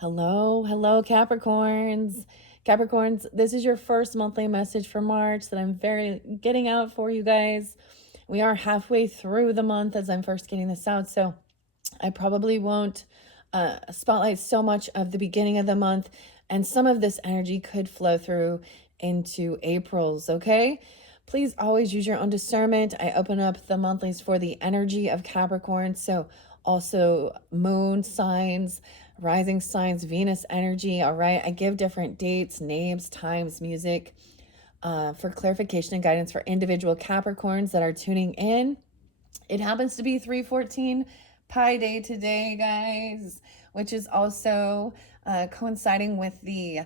Hello, hello, Capricorns. Capricorns, this is your first monthly message for March that I'm getting out for you guys. We are halfway through the month as I'm first getting this out, so I probably won't spotlight so much of the beginning of the month, and some of this energy could flow through into April's, okay? Please always use your own discernment. I open up the monthlies for the energy of Capricorn, so also moon signs, rising signs, Venus energy, all right? I give different dates, names, times, music for clarification and guidance for individual Capricorns that are tuning in. It happens to be 314 Pi Day today, guys, which is also coinciding with the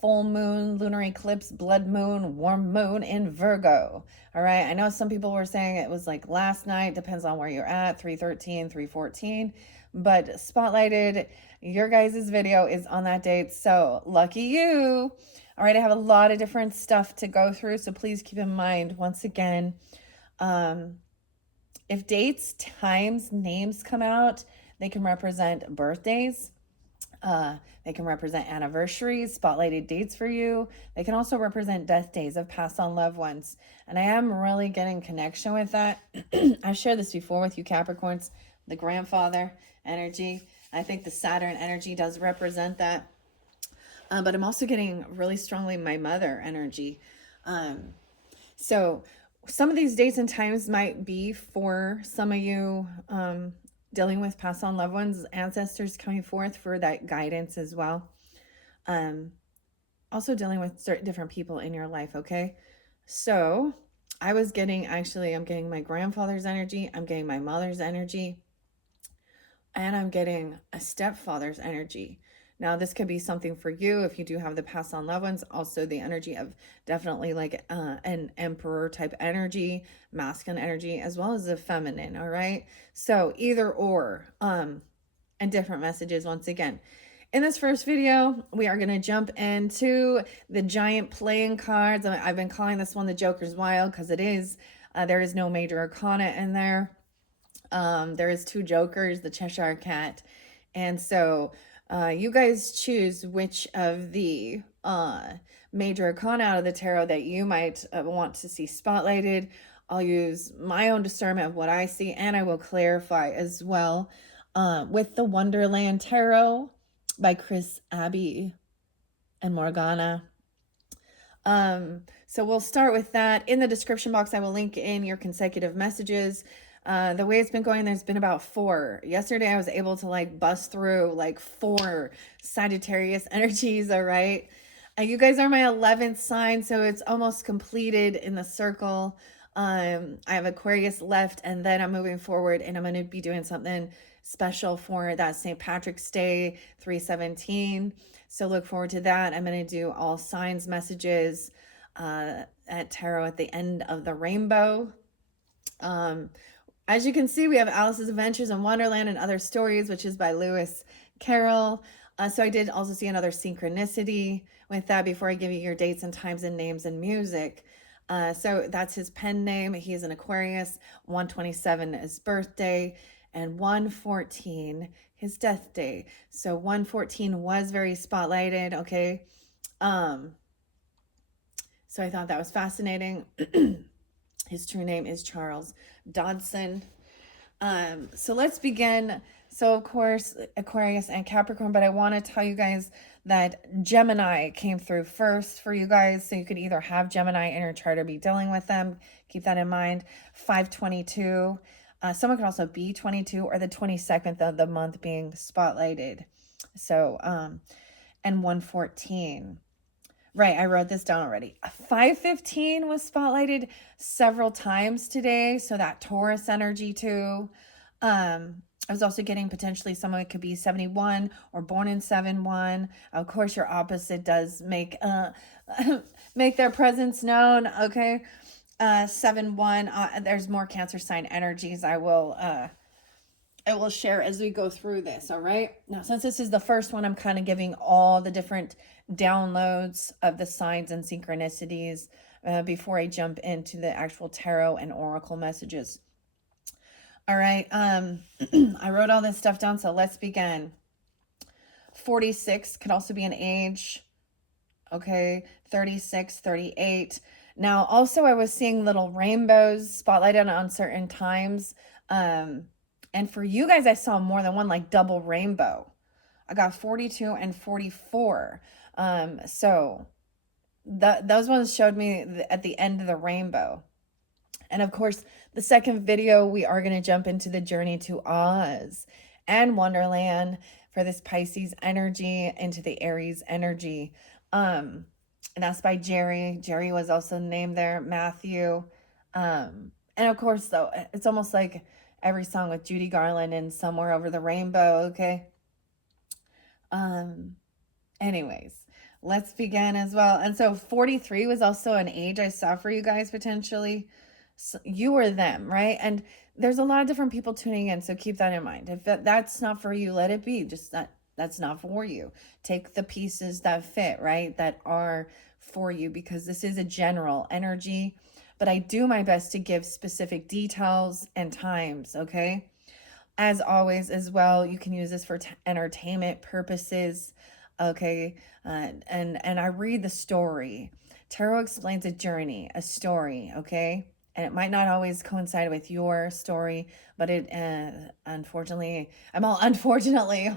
full moon, lunar eclipse, blood moon, warm moon in Virgo. All right. I know some people were saying it was like last night, depends on where you're at, 313, 314, but spotlighted, your guys' video is on that date. So lucky you. All right. I have a lot of different stuff to go through. So please keep in mind, once again, if dates, times, names come out, they can represent birthdays. They can represent anniversaries, spotlighted dates for you. They can also represent death days of passed on loved ones. And I am really getting connection with that. I've shared this before with you, Capricorns, the grandfather energy. I think the Saturn energy does represent that. But I'm also getting really strongly my mother energy. So some of these dates and times might be for some of you dealing with passed on loved ones, ancestors coming forth for that guidance as well. Also dealing with certain different people in your life, okay? So I'm getting my grandfather's energy, I'm getting my mother's energy, and I'm getting a stepfather's energy. Now, this could be something for you if you do have the passed on loved ones. Also, the energy of definitely like an emperor type energy, masculine energy, as well as the feminine. All right. So either or, and different messages once again. In this first video, we are going to jump into the giant playing cards. I've been calling this one the Joker's Wild because it is. There is no major arcana in there. There is two jokers, the Cheshire Cat. And so you guys choose which of the major arcana out of the tarot that you might want to see spotlighted. I'll use my own discernment of what I see, and I will clarify as well with the Wonderland Tarot by Chris Abbey and Morgana. So we'll start with that. In the description box, I will link in your consecutive messages. The way it's been going, there's been about 4. Yesterday, I was able to like bust through like 4 Sagittarius energies, all right? You guys are my 11th sign, so it's almost completed in the circle. I have Aquarius left, and then I'm moving forward, and I'm going to be doing something special for that St. Patrick's Day 317. So look forward to that. I'm going to do all signs messages at tarot at the end of the rainbow. As you can see, we have Alice's Adventures in Wonderland and Other Stories, which is by Lewis Carroll. So I did also see another synchronicity with that before I give you your dates and times and names and music. So that's his pen name. He is an Aquarius. 127 is birthday, and 114 his death day. So 114 was very spotlighted, okay? So I thought that was fascinating. His true name is Charles Dodson. So let's begin. So of course, Aquarius and Capricorn, but I want to tell you guys that Gemini came through first for you guys. So you could either have Gemini in your chart or be dealing with them. Keep that in mind. 522. Someone could also be 22 or the 22nd of the month being spotlighted. So, and 114. Right, I wrote this down already. 515 was spotlighted several times today, so that Taurus energy too. I was also getting potentially someone could be 71 or born in 71. Of course, your opposite does make make their presence known. Okay, 71. There's more Cancer sign energies. I will share as we go through this, all right? Now, since this is the first one, I'm kind of giving all the different downloads of the signs and synchronicities before I jump into the actual tarot and oracle messages. All right, I wrote all this stuff down, so let's begin. 46 could also be an age. Okay, 36, 38. Now, also, I was seeing little rainbows spotlighted on certain times. Um, and for you guys, I saw more than one, like double rainbow. I got 42 and 44. So those ones showed me at the end of the rainbow. And of course, the second video, we are going to jump into the journey to Oz and Wonderland for this Pisces energy into the Aries energy. And that's by Jerry. Jerry was also named there, Matthew. And of course, though, it's almost like every song with Judy Garland and Somewhere Over the Rainbow, okay? Um, Anyways, let's begin as well. And so 43 was also an age I saw for you guys potentially. So you or them, right? And there's a lot of different people tuning in, so keep that in mind. If that's not for you, let it be. Just that's not for you. Take the pieces that fit, right? That are for you, because this is a general energy, but I do my best to give specific details and times, okay? As always, as well, you can use this for entertainment purposes, okay? And I read the story. Tarot explains a journey, a story, okay? And it might not always coincide with your story, but it unfortunately, I'm all unfortunately.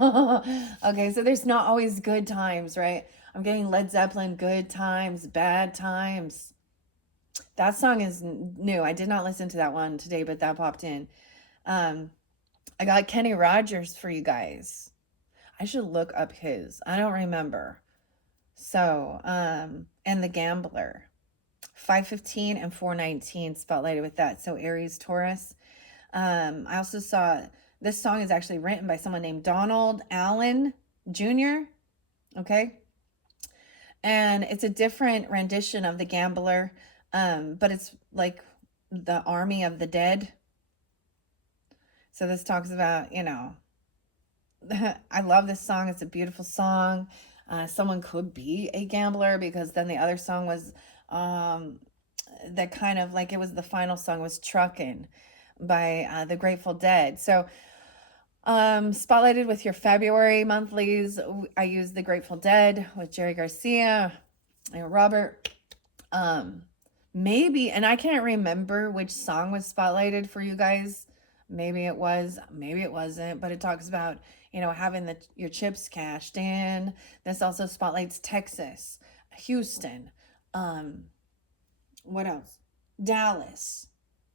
Okay, so there's not always good times, right? I'm getting Led Zeppelin, good times, bad times. That song is new. I did not listen to that one today, but that popped in. I got Kenny Rogers for you guys. I should look up his. I don't remember. So, and The Gambler. 515 and 419 spotlighted with that. So Aries, Taurus. I also saw this song is actually written by someone named Donald Allen Jr. Okay. And it's a different rendition of The Gambler. But it's like the army of the dead. So this talks about, I love this song. It's a beautiful song. Someone could be a gambler, because then the other song was that kind of like, it was the final song was Truckin' by the Grateful Dead. So spotlighted with your February monthlies, I used the Grateful Dead with Jerry Garcia and Robert. Maybe, and I can't remember which song was spotlighted for you guys. Maybe it was, maybe it wasn't, but it talks about, having your chips cashed in. This also spotlights Texas, Houston, what else? Dallas.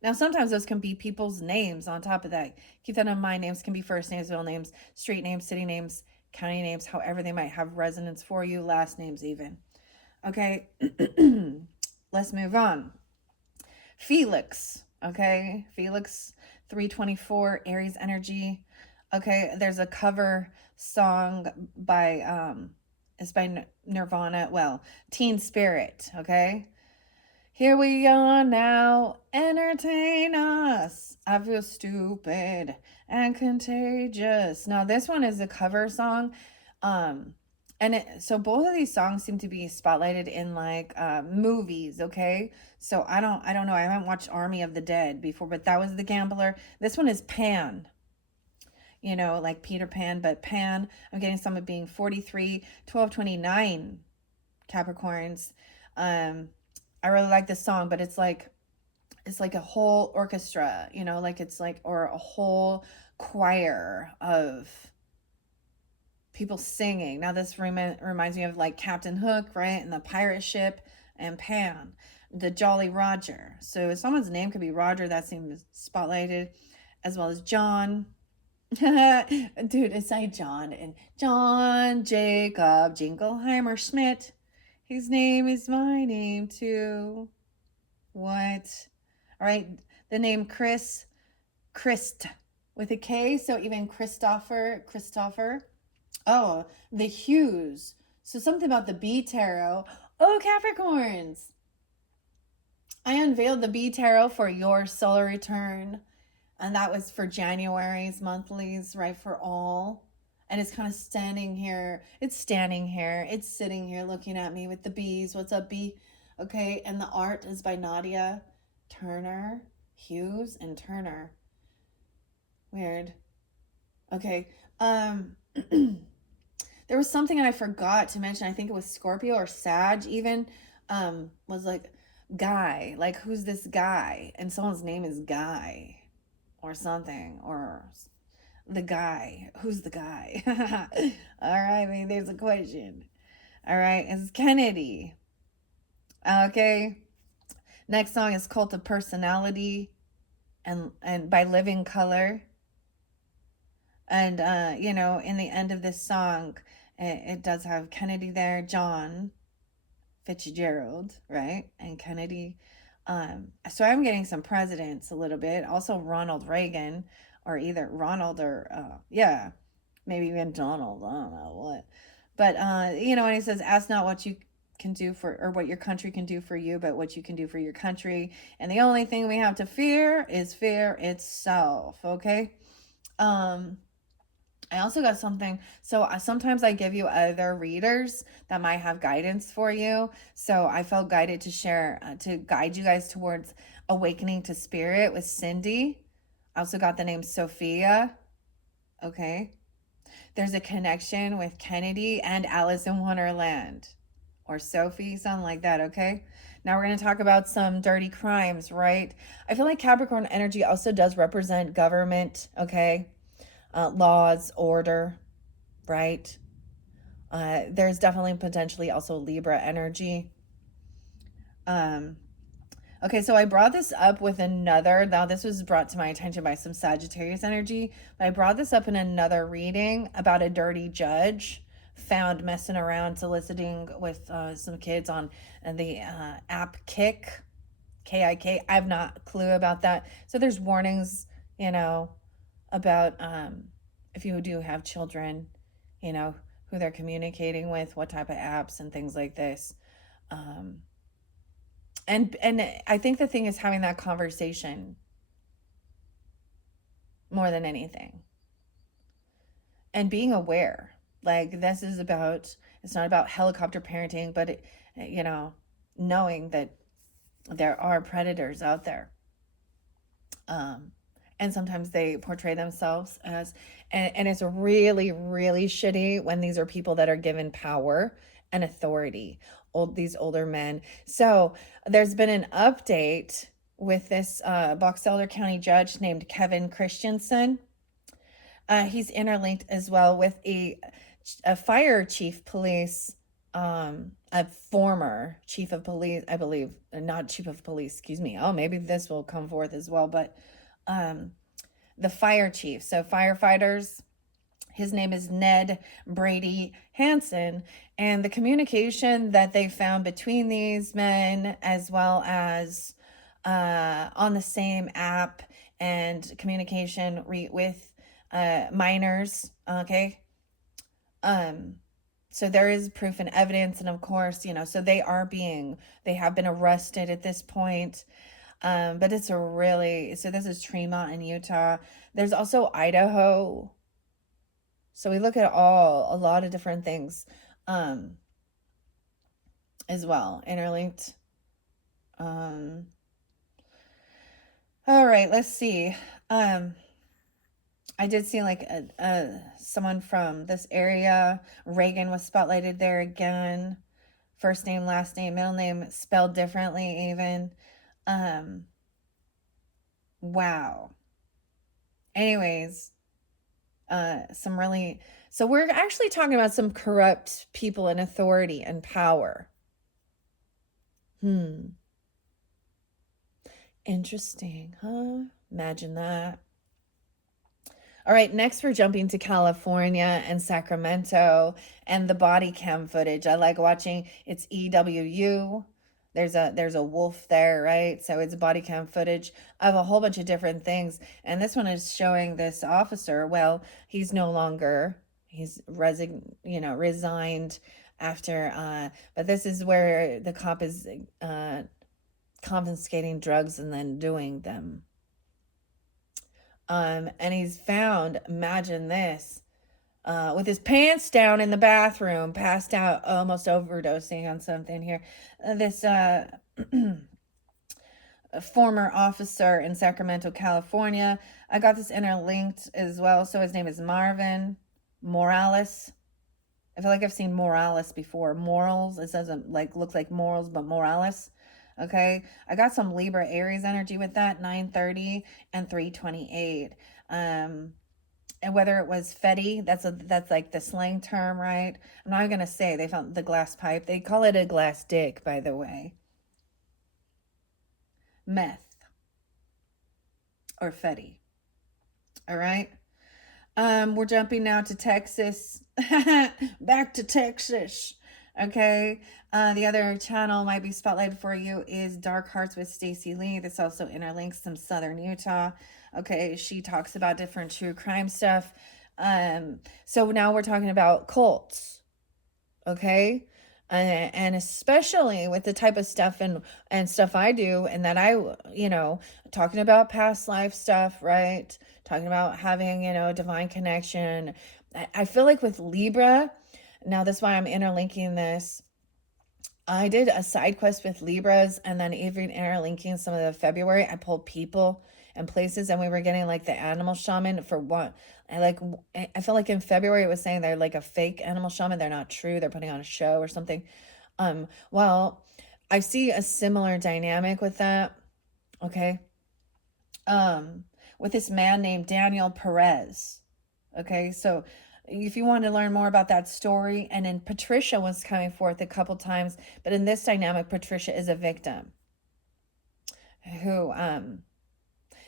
Now, sometimes those can be people's names on top of that. Keep that in mind. Names can be first names, middle names, street names, city names, county names, however they might have resonance for you, last names even. Okay, let's move on. Felix, okay? Felix, 324, Aries energy. Okay, there's a cover song by, it's by Nirvana, well, Teen Spirit, okay? Here we are now, entertain us. I feel stupid and contagious. Now, this one is a cover song. So both of these songs seem to be spotlighted in like movies, okay? So I don't know. I haven't watched Army of the Dead before, but that was The Gambler. This one is Pan. Like Peter Pan, but Pan. I'm getting some of being 43, 1229 Capricorns. I really like this song, but it's like a whole orchestra, like it's like, or a whole choir of people singing. Now this reminds me of like Captain Hook, right? And the pirate ship, and Pan, the Jolly Roger. So if someone's name could be Roger, that seems spotlighted, as well as John. Dude, it's like John and John Jacob Jingleheimer Schmidt. His name is my name too. What? All right, the name Christ with a K, so even Christopher. Oh, the Hughes. So something about the B tarot. Oh, Capricorns. I unveiled the B tarot for your solar return, and that was for January's monthlies, right, for all. And it's kind of standing here. It's standing here. It's sitting here looking at me with the bees. What's up, bee? Okay, and the art is by Nadia Turner, Hughes and Turner. Weird. Okay. There was something I forgot to mention. I think it was Scorpio or Sag even, was like, Guy. Like, who's this guy? And someone's name is Guy or something. Or the guy. Who's the guy? All right, maybe there's a question. All right, it's Kennedy. Okay. Next song is Cult of Personality and by Living Color. And in the end of this song, it does have Kennedy there, John Fitzgerald, right? And Kennedy. So I'm getting some presidents a little bit. Also Ronald Reagan, or either Ronald or yeah, maybe even Donald. I don't know what. But when he says, "Ask not what you can do for, or what your country can do for you, but what you can do for your country." And the only thing we have to fear is fear itself. Okay. I also got something. So sometimes I give you other readers that might have guidance for you. So I felt guided to share, to guide you guys towards Awakening to Spirit with Cindy. I also got the name Sophia. Okay. There's a connection with Kennedy and Alice in Wonderland, or Sophie, something like that. Okay. Now we're going to talk about some dirty crimes, right? I feel like Capricorn energy also does represent government. Okay. Laws, order, right? There's definitely potentially also Libra energy. Okay, so I brought this up with another, now this was brought to my attention by some Sagittarius energy, but I brought this up in another reading about a dirty judge found messing around soliciting with some kids on the app Kik, K-I-K. I have not a clue about that. So there's warnings, about if you do have children, who they're communicating with, what type of apps and things like this. And I think the thing is having that conversation more than anything. And being aware. Like, this is about, it's not about helicopter parenting, but knowing that there are predators out there. And sometimes they portray themselves as, and it's really, really shitty when these are people that are given power and authority, these older men. So there's been an update with this Box Elder County judge named Kevin Christensen. He's interlinked as well with a fire chief police, a former chief of police, I believe, not chief of police, excuse me. Oh, maybe this will come forth as well, but the fire chief. So firefighters, his name is Ned Brady Hansen, and the communication that they found between these men, as well as on the same app and communication with minors. Okay. So there is proof and evidence, and of course, so they have been arrested at this point. But it's so this is Tremont in Utah. There's also Idaho. So we look at a lot of different things, as well, interlinked. All right, let's see. I did see like someone from this area. Reagan was spotlighted there again. First name, last name, middle name spelled differently even. Wow. Anyways, so we're actually talking about some corrupt people in authority and power. Interesting, huh? Imagine that. All right, next we're jumping to California and Sacramento and the body cam footage. I like watching, it's EWU. There's a wolf there, right? So it's body cam footage of a whole bunch of different things. And this one is showing this officer. Well, he's resigned after, but this is where the cop is confiscating drugs and then doing them. And he's found, imagine this, with his pants down in the bathroom, passed out, almost overdosing on something here. This former officer in Sacramento, California. I got this interlinked as well. So his name is Marvin Morales. I feel like I've seen Morales before. Morals, it doesn't like look like morals, but Morales. Okay. I got some Libra Aries energy with that 930 and 328. Um, and whether it was Fetty, that's like the slang term, right? I'm not gonna say they found the glass pipe. They call it a glass dick, by the way. Meth or Fetty. All right. We're jumping now to Texas. Back to Texas. Okay. The other channel might be spotlighted for you is Dark Hearts with Stacey Lee. This also interlinks some Southern Utah. Okay, she talks about different true crime stuff. So now we're talking about cults. Okay. And especially with the type of stuff and stuff I do, and that talking about past life stuff, right? Talking about having, divine connection. I feel like with Libra, now that's why I'm interlinking this. I did a side quest with Libras, and then even interlinking some of the February, I pulled people and places, and we were getting like the animal shaman for what I feel like in February it was saying they're like a fake animal shaman. They're not true. They're putting on a show or something. Well, I see a similar dynamic with that. Okay. With this man named Daniel Perez. Okay, so if you want to learn more about that story, and then Patricia was coming forth a couple times, but in this dynamic, Patricia is a victim who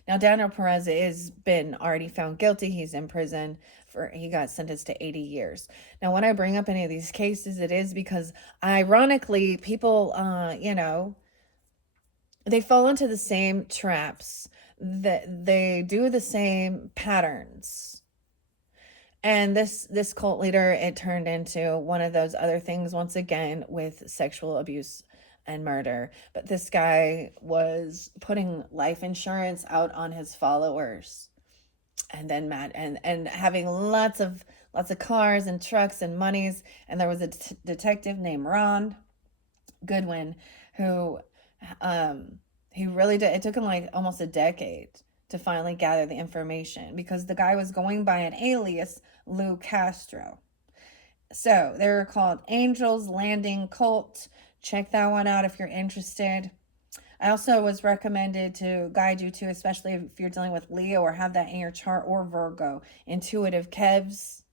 now Daniel Perez is been already found guilty. He's in prison he got sentenced to 80 years. Now, when I bring up any of these cases, it is because ironically, people they fall into the same traps, that they do the same patterns. And this cult leader, it turned into one of those other things once again with sexual abuse and murder. But this guy was putting life insurance out on his followers, and then mad and having lots of cars and trucks and monies. And there was a detective named Ron Goodwin who he really did. It took him like almost a decade to finally gather the information, because the guy was going by an alias, Lou Castro. So they're called Angels Landing Cult. Check that one out if you're interested. I also was recommended to guide you to, especially if you're dealing with Leo or have that in your chart, or Virgo, Intuitive Kevs.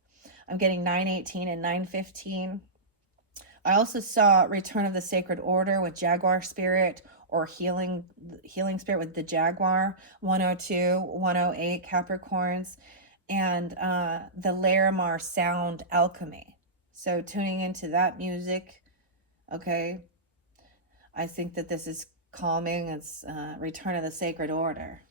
I'm getting 918 and 915. I also saw Return of the Sacred Order with Jaguar Spirit, or Healing Spirit with the Jaguar, 102, 108 Capricorns, and the Larimar Sound Alchemy. So tuning into that music, okay, I think that this is calming. It's Return of the Sacred Order.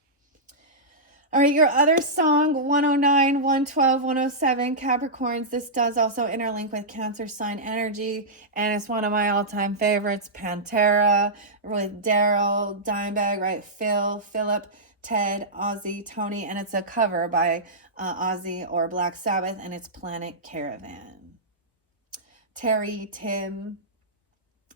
All right, your other song, 109, 112, 107, Capricorns. This does also interlink with Cancer sign energy, and it's one of my all-time favorites, Pantera, with Daryl, Dimebag, right? Philip, Ted, Ozzy, Tony, and it's a cover by Ozzy or Black Sabbath, and it's Planet Caravan. Terry, Tim,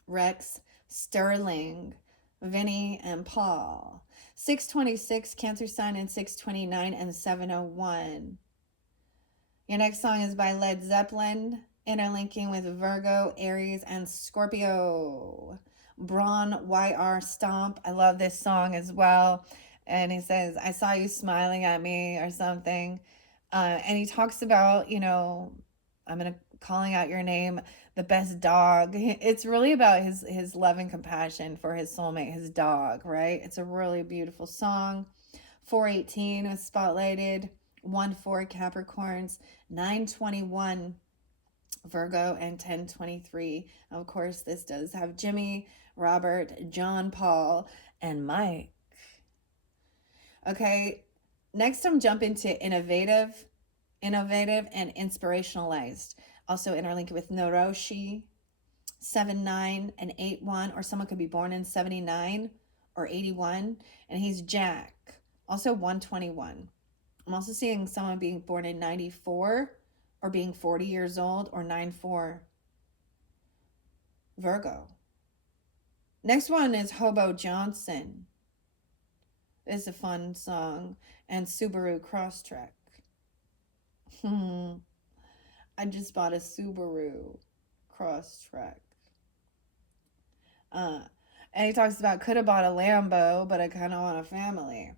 Rex, Sterling, Vinny, and Paul. 626 Cancer sign, and 629 and 701. Your next song is by Led Zeppelin, interlinking with Virgo, Aries, and Scorpio. Braun YR Stomp. I love this song as well. And he says, I saw you smiling at me, or something. And he talks about, I'm going to calling out your name, the best dog. It's really about his love and compassion for his soulmate, his dog, right? It's a really beautiful song. 418 was spotlighted. 1-4 Capricorns. 921 Virgo, and 1023. Of course, this does have Jimmy, Robert, John Paul, and Mike. Okay, next I'm jumping to innovative and inspirationalized. Also interlinked with Noroshi, 79 and 81, or someone could be born in 79 or 81, and he's Jack, also 121. I'm also seeing someone being born in 94 or being 40 years old, or 94 Virgo. Next one is Hobo Johnson. This is a fun song, and Subaru Crosstrek. I just bought a Subaru Crosstrek. Uh, and he talks about could have bought a Lambo, but I kind of want a family.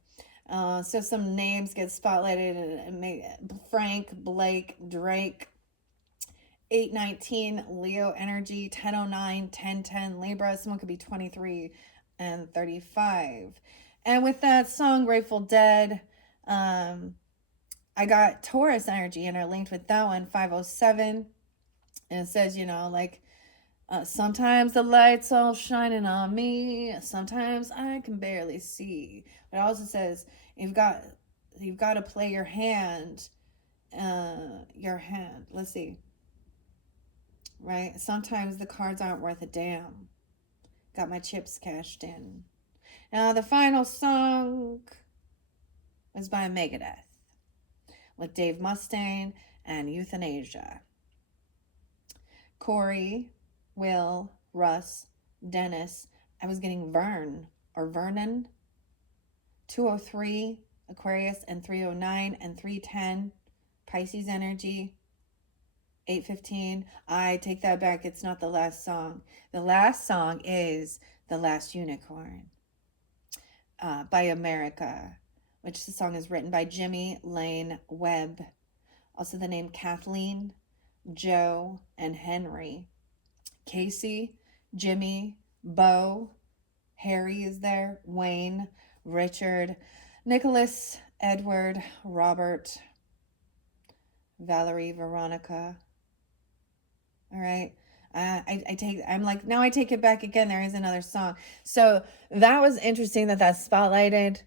So some names get spotlighted and make Frank, Blake, Drake, 819 Leo energy, 1009, 1010 Libra. Someone could be 23 and 35. And with that song, Grateful Dead, I got Taurus energy and are linked with that one, 507. And it says, sometimes the light's all shining on me. Sometimes I can barely see. But it also says you've got to play your hand. Let's see. Right? Sometimes the cards aren't worth a damn. Got my chips cashed in. Now the final song was by Megadeth with Dave Mustaine and Euthanasia. Corey, Will, Russ, Dennis. I was getting Vernon. 203 Aquarius and 309 and 310 Pisces energy. 815. I take that back. It's not the last song. The last song is The Last Unicorn by America, which the song is written by Jimmy Lane Webb. Also the name Kathleen, Joe, and Henry. Casey, Jimmy, Bo, Harry is there, Wayne, Richard, Nicholas, Edward, Robert, Valerie, Veronica. All right. I take it back again. There is another song. So that was interesting that's spotlighted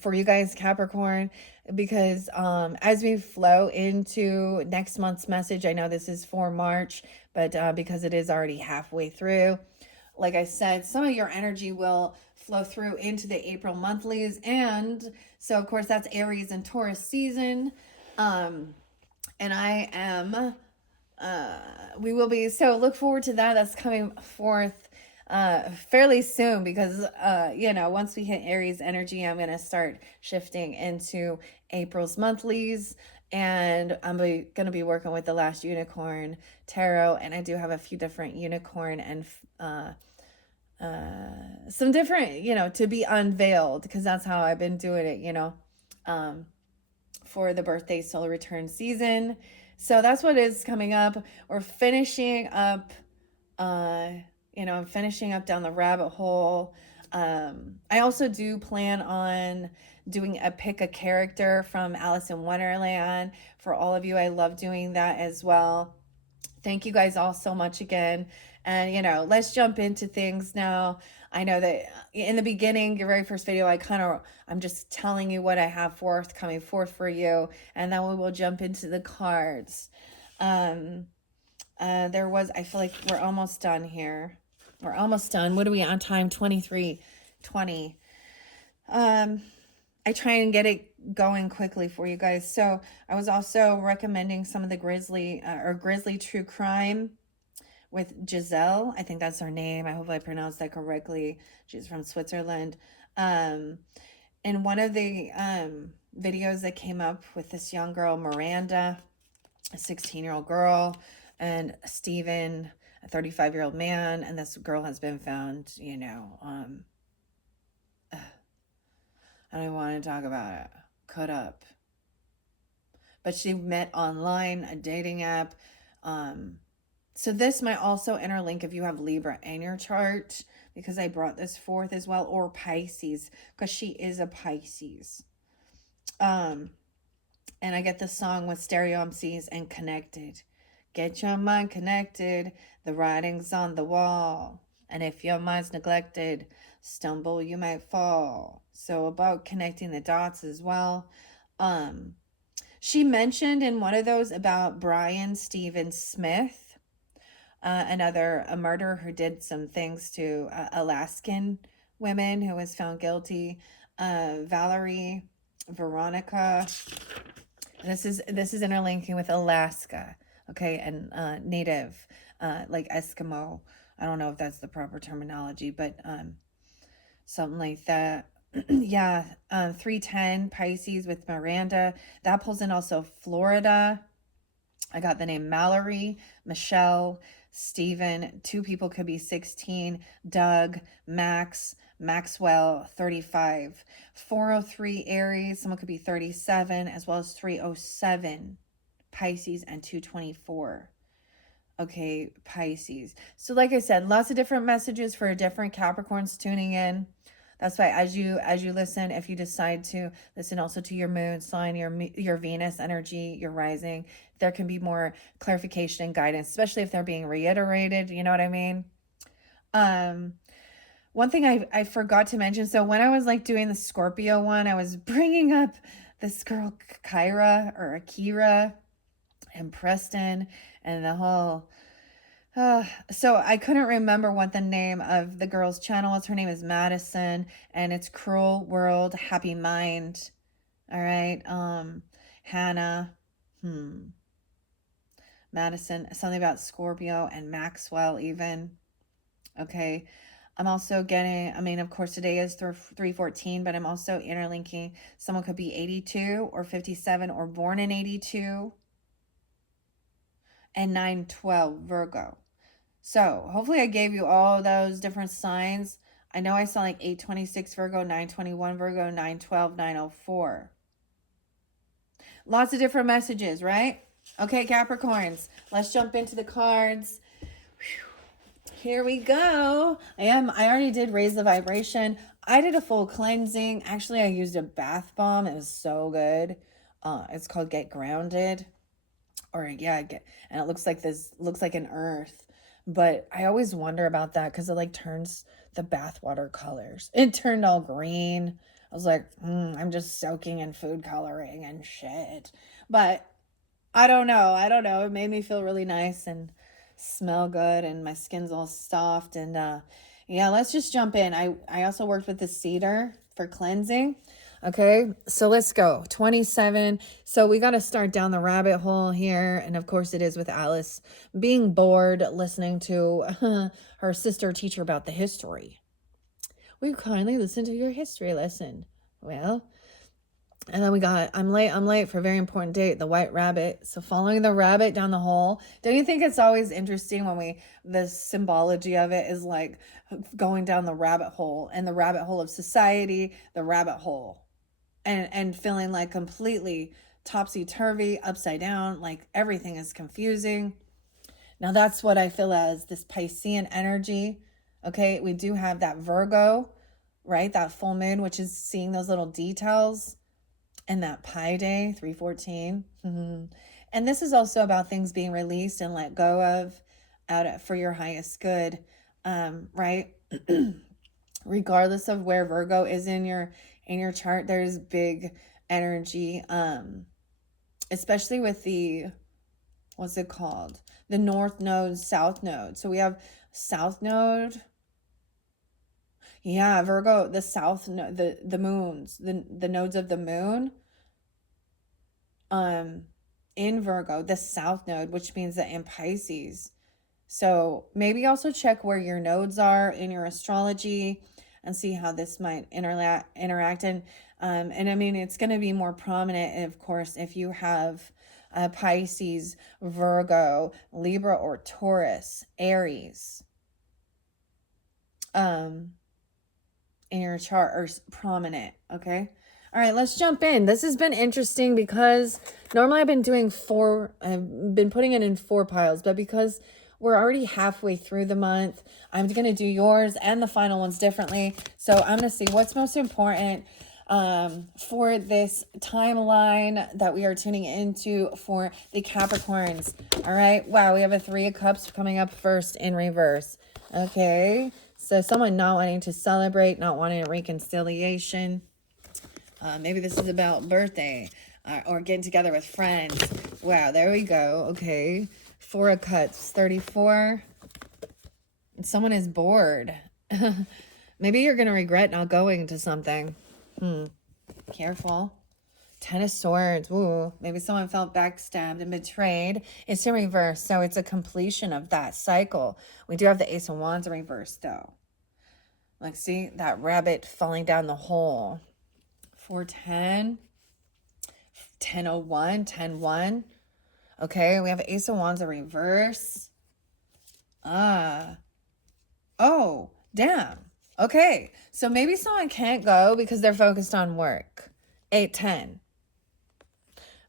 for you guys, Capricorn, because as we flow into next month's message, I know this is for March, but because it is already halfway through, like I said, some of your energy will flow through into the April monthlies. And so, of course, that's Aries and Taurus season. And I am we will be, so look forward to that. That's coming forth fairly soon because once we hit Aries energy, I'm going to start shifting into April's monthlies, and I'm going to be working with the Last Unicorn tarot, and I do have a few different unicorn and some different to be unveiled, because that's how I've been doing it for the birthday solar return season. So that's what is coming up. We're finishing up, I'm finishing up down the rabbit hole. I also do plan on doing pick a character from Alice in Wonderland. For all of you, I love doing that as well. Thank you guys all so much again. And, let's jump into things now. I know that in the beginning, your very first video, I'm just telling you what I have coming forth for you. And then we will jump into the cards. I feel like we're almost done here. We're almost done. What are we on time? 23:20. I try and get it going quickly for you guys. So I was also recommending some of the Grizzly True Crime with Giselle. I think that's her name. I hope I pronounced that correctly. She's from Switzerland. In one of the videos that came up with this young girl, Miranda, a 16-year-old girl, and Steven, a 35-year-old man, and this girl has been found, I don't even want to talk about it. Cut up. But she met online, a dating app. So this might also interlink if you have Libra in your chart, because I brought this forth as well, or Pisces, because she is a Pisces. And I get the song with stereo MCs and Connected. Get your mind connected, the writing's on the wall. And if your mind's neglected, stumble, you might fall. So about connecting the dots as well. She mentioned in one of those about Brian Stephen Smith, a murderer who did some things to Alaskan women, who was found guilty. Valerie, Veronica. This is interlinking with Alaska, okay, and native, like Eskimo. I don't know if that's the proper terminology, but something like that. Yeah, 310 Pisces with Miranda. That pulls in also Florida. I got the name Mallory, Michelle, Stephen. Two people could be 16. Doug, Max, Maxwell, 35. 403 Aries, someone could be 37, as well as 307 Pisces and 224. Okay, Pisces. So like I said, lots of different messages for different Capricorns tuning in. That's why as you listen, if you decide to listen also to your moon sign, your Venus energy, your rising, there can be more clarification and guidance, especially if they're being reiterated, you know what I mean? Um One thing I forgot to mention, so when I was like doing the Scorpio one, I was bringing up this girl Kyra or Akira and Preston and the whole so I couldn't remember what the name of the girl's channel is. Her name is Madison, and it's Cruel World Happy Mind. All right. Hannah. Madison. Something about Scorpio and Maxwell even. Okay. I'm also getting, I mean, of course, today is 314, but I'm also interlinking. Someone could be 82 or 57 or born in 82 and 912 Virgo. So hopefully I gave you all those different signs. I know I saw like 826 Virgo, 921 Virgo, 912, 904. Lots of different messages, right? Okay, Capricorns, let's jump into the cards. Here we go. I already did raise the vibration. I did a full cleansing. Actually, I used a bath bomb. It was so good. It's called Get Grounded. Or yeah, and it looks like an earth. But I always wonder about that because it like turns the bathwater colors. It turned all green. I was like, I'm just soaking in food coloring and shit. But I don't know. It made me feel really nice and smell good, and my skin's all soft. And yeah, let's just jump in. I also worked with the cedar for cleansing. Okay, so let's go. 27. So we got to start down the rabbit hole here. And of course, it is with Alice being bored listening to her sister teach her about the history. We kindly listen to your history lesson. Well, and then we got, I'm late for a very important date, the white rabbit. So following the rabbit down the hole. Don't you think it's always interesting when the symbology of it is like going down the rabbit hole, and the rabbit hole of society, the rabbit hole, and feeling like completely topsy-turvy, upside down, like everything is confusing. Now that's what I feel as this Piscean energy. Okay, we do have that Virgo, right? That full moon, which is seeing those little details. And that Pi Day, 314. And this is also about things being released and let go of for your highest good, right? Regardless of where Virgo is in your chart, there's big energy, especially with the, what's it called? The North Node, South Node. So we have South Node. Yeah, Virgo, the South Node, the moons, the nodes of the moon. In Virgo, the South Node, which means that in Pisces. So maybe also check where your nodes are in your astrology and see how this might interact. And I mean, it's going to be more prominent, of course, if you have Pisces, Virgo, Libra, or Taurus, Aries in your chart, or prominent. Okay. All right, let's jump in. This has been interesting because normally I've been putting it in 4 piles, but because we're already halfway through the month, I'm going to do yours and the final ones differently. So I'm going to see what's most important for this timeline that we are tuning into for the Capricorns. All right. Wow, we have a 3 of Cups coming up first in reverse. Okay. So someone not wanting to celebrate, not wanting a reconciliation. Maybe this is about birthday or getting together with friends. Wow, there we go. Okay. 4 of Cups, 34. Someone is bored. Maybe you're going to regret not going to something. Careful. 10 of Swords. Ooh, maybe someone felt backstabbed and betrayed. It's in reverse, so it's a completion of that cycle. We do have the Ace of Wands in reverse, though. Like, see that rabbit falling down the hole. 410, 1001, 101. Okay, we have Ace of Wands in reverse. Oh, damn. Okay, so maybe someone can't go because they're focused on work. 8-10.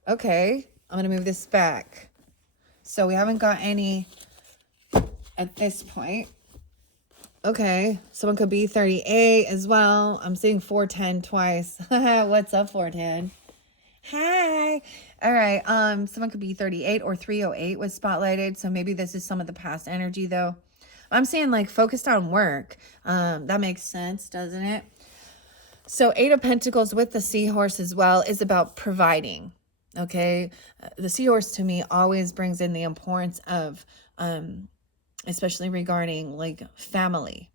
Okay, I'm going to move this back. So we haven't got any at this point. Okay, someone could be 38 as well. I'm seeing 410 twice. What's up, 410? Hi. All right, someone could be 38 or 308 was spotlighted. So maybe this is some of the past energy though. I'm seeing like focused on work. That makes sense, doesn't it? So 8 of Pentacles with the seahorse as well is about providing. Okay. The seahorse to me always brings in the importance of, especially regarding like family,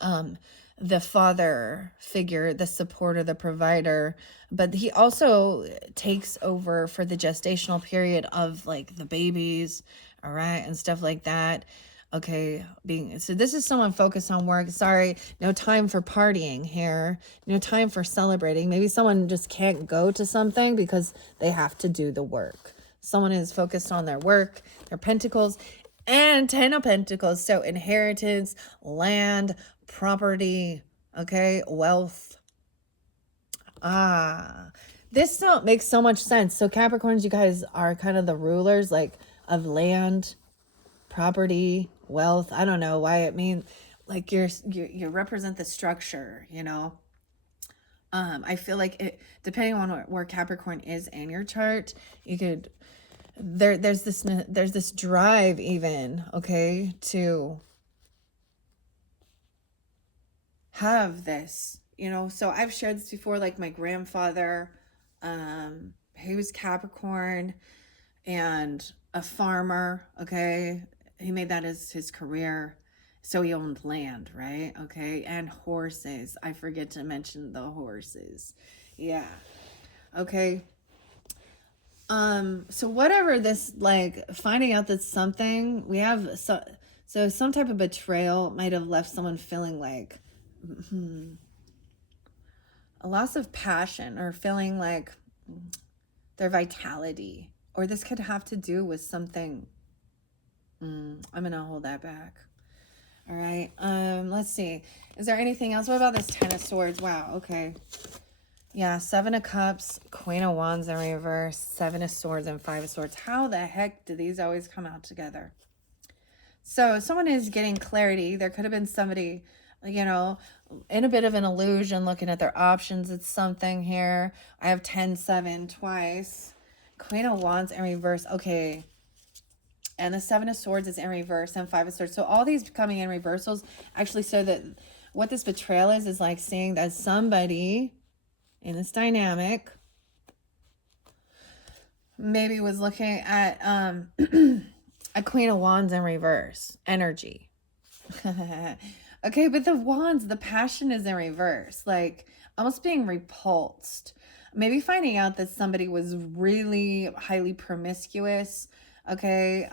the father figure, the supporter, the provider, but he also takes over for the gestational period of like the babies, all right, and stuff like that. Okay, so this is someone focused on work. Sorry, no time for partying here. No time for celebrating. Maybe someone just can't go to something because they have to do the work. Someone is focused on their work, their pentacles, and 10 of Pentacles. So inheritance, land, property, okay, wealth. This makes so much sense. So Capricorns, you guys are kind of the rulers, like, of land, property, wealth. I don't know why it means like you represent the structure, you know. I feel like it, depending on where Capricorn is in your chart, you could there's this drive even, okay, to have this, you know. So I've shared this before, like my grandfather, he was Capricorn and a farmer, okay. He made that as his career. So he owned land, right? Okay. And horses. I forget to mention the horses. Yeah. Okay. So whatever this, like, finding out that something, we have, so some type of betrayal might have left someone feeling like a loss of passion, or feeling like their vitality, or this could have to do with something. I'm gonna hold that back. All right. Let's see. Is there anything else? What about this 10 of Swords? Wow. Okay. Yeah. 7 of Cups, Queen of Wands in reverse, 7 of Swords, and 5 of Swords. How the heck do these always come out together? So someone is getting clarity. There could have been somebody, you know, in a bit of an illusion, looking at their options. It's something here. I have 10-7 twice. Queen of Wands in reverse. Okay. And the 7 of Swords is in reverse, and 5 of Swords. So all these coming in reversals actually show that what this betrayal is like seeing that somebody in this dynamic maybe was looking at a Queen of Wands in reverse energy. Okay, but the Wands, the passion is in reverse, like almost being repulsed. Maybe finding out that somebody was really highly promiscuous, okay,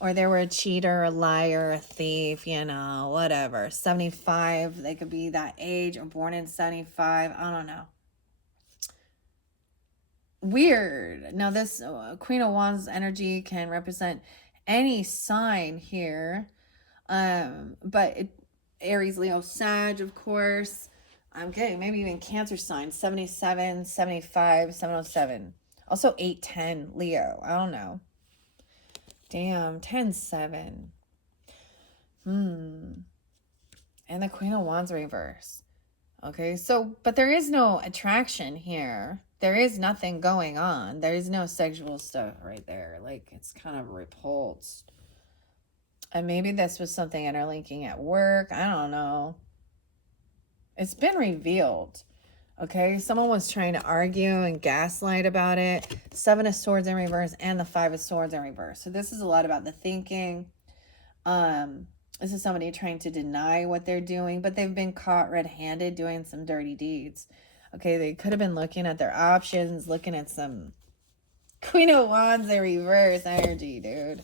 or they were a cheater, a liar, a thief, you know, whatever. 75, they could be that age, or born in 75, I don't know. Weird. Now this Queen of Wands energy can represent any sign here, but Aries, Leo, Sag, of course. I'm getting maybe even Cancer sign. 77, 75, 707. Also 8-10, Leo. I don't know. Damn, 10-7. And the Queen of Wands reverse. Okay, so, but there is no attraction here. There is nothing going on. There is no sexual stuff right there. Like, it's kind of repulsed. And maybe this was something interlinking at work. I don't know. It's been revealed. Okay, someone was trying to argue and gaslight about it. 7 of Swords in reverse and the 5 of Swords in reverse. So this is a lot about the thinking. This is somebody trying to deny what they're doing, but they've been caught red-handed doing some dirty deeds. Okay, they could have been looking at their options, looking at some Queen of Wands in reverse energy, dude.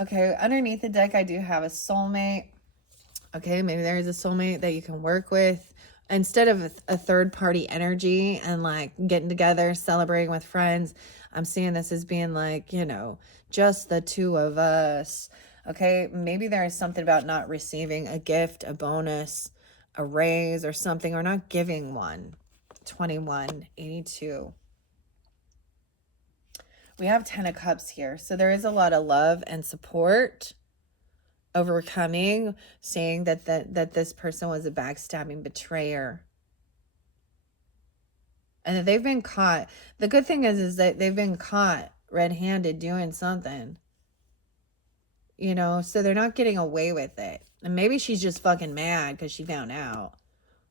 Okay, underneath the deck, I do have a soulmate. Okay, maybe there is a soulmate that you can work with. instead of a third party energy and like getting together, celebrating with friends, I'm seeing this as being like, just the two of us. Okay, maybe there is something about not receiving a gift, a bonus, a raise, or something, or not giving one. 2182. We have 10 of Cups here. So there is a lot of love and support, overcoming, saying that this person was a backstabbing betrayer. And that they've been caught. The good thing is that they've been caught red-handed doing something. So they're not getting away with it. And maybe she's just fucking mad because she found out.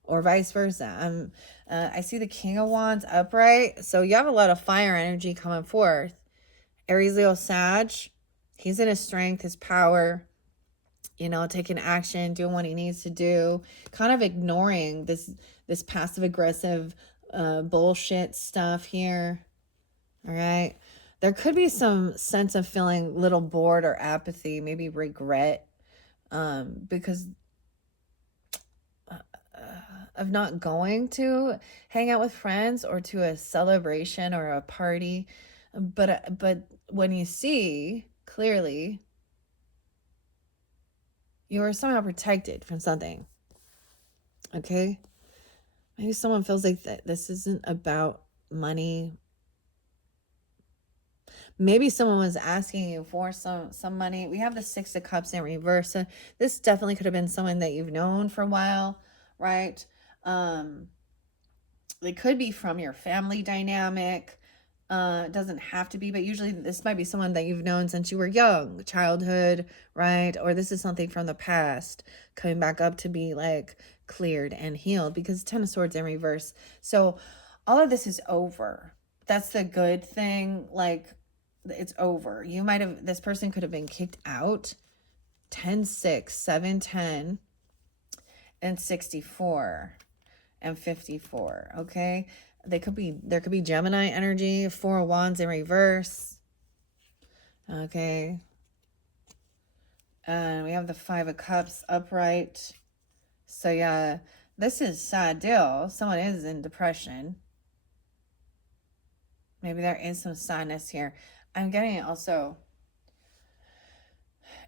Or vice versa. I see the King of Wands upright. So you have a lot of fire energy coming forth. Aries, Leo, Sag. He's in his strength, his power. Taking action, doing what he needs to do. Kind of ignoring this passive-aggressive bullshit stuff here. All right. There could be some sense of feeling a little bored or apathy, maybe regret, because of not going to hang out with friends or to a celebration or a party. But when you see clearly, you are somehow protected from something. Okay? Maybe someone feels like that this isn't about money. Maybe someone was asking you for some money. We have the Six of Cups in reverse. So this definitely could have been someone that you've known for a while, right? It could be from your family dynamic. It doesn't have to be, but usually this might be someone that you've known since you were young, childhood, right? Or this is something from the past coming back up to be like cleared and healed, because Ten of Swords in reverse. So all of this is over. That's the good thing. Like, it's over. This person could have been kicked out. 10, 6, 7, 10, and 64 and 54. Okay. There could be Gemini energy, Four of Wands in reverse. Okay. And we have the Five of Cups upright. So yeah, this is sad deal. Someone is in depression. Maybe there is some sadness here. I'm getting it also.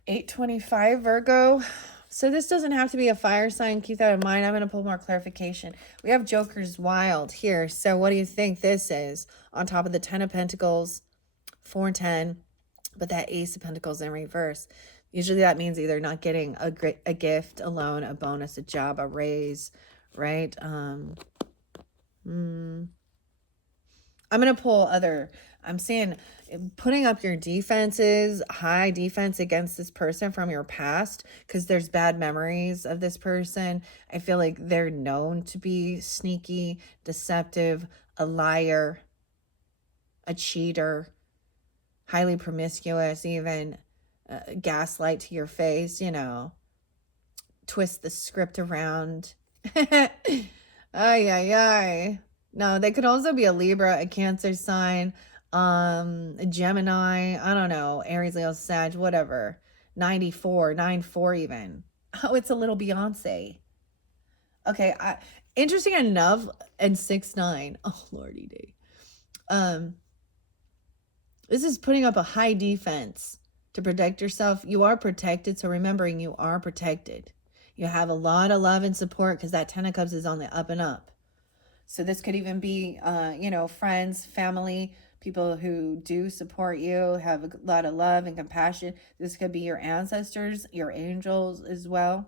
825 Virgo. So this doesn't have to be a fire sign. Keep that in mind. I'm going to pull more clarification. We have Joker's Wild here. So what do you think this is? On top of the 10 of Pentacles, 4 and 10, but that Ace of Pentacles in reverse. Usually that means either not getting a gift, a loan, a bonus, a job, a raise, right? I'm going to pull I'm seeing putting up your defenses, high defense against this person from your past, because there's bad memories of this person. I feel like they're known to be sneaky, deceptive, a liar, a cheater, highly promiscuous, even gaslight to your face, twist the script around. Ay, ay, ay. No, they could also be a Libra, a Cancer sign, a Gemini, I don't know, Aries, Leo, Sag, whatever. 94 even. Oh, it's a little Beyonce. Okay, interesting enough, and 6'9". Oh, lordy day. This is putting up a high defense to protect yourself. You are protected, so remembering you are protected. You have a lot of love and support because that 10 of Cups is on the up and up. So this could even be, friends, family, people who do support you, have a lot of love and compassion. This could be your ancestors, your angels as well.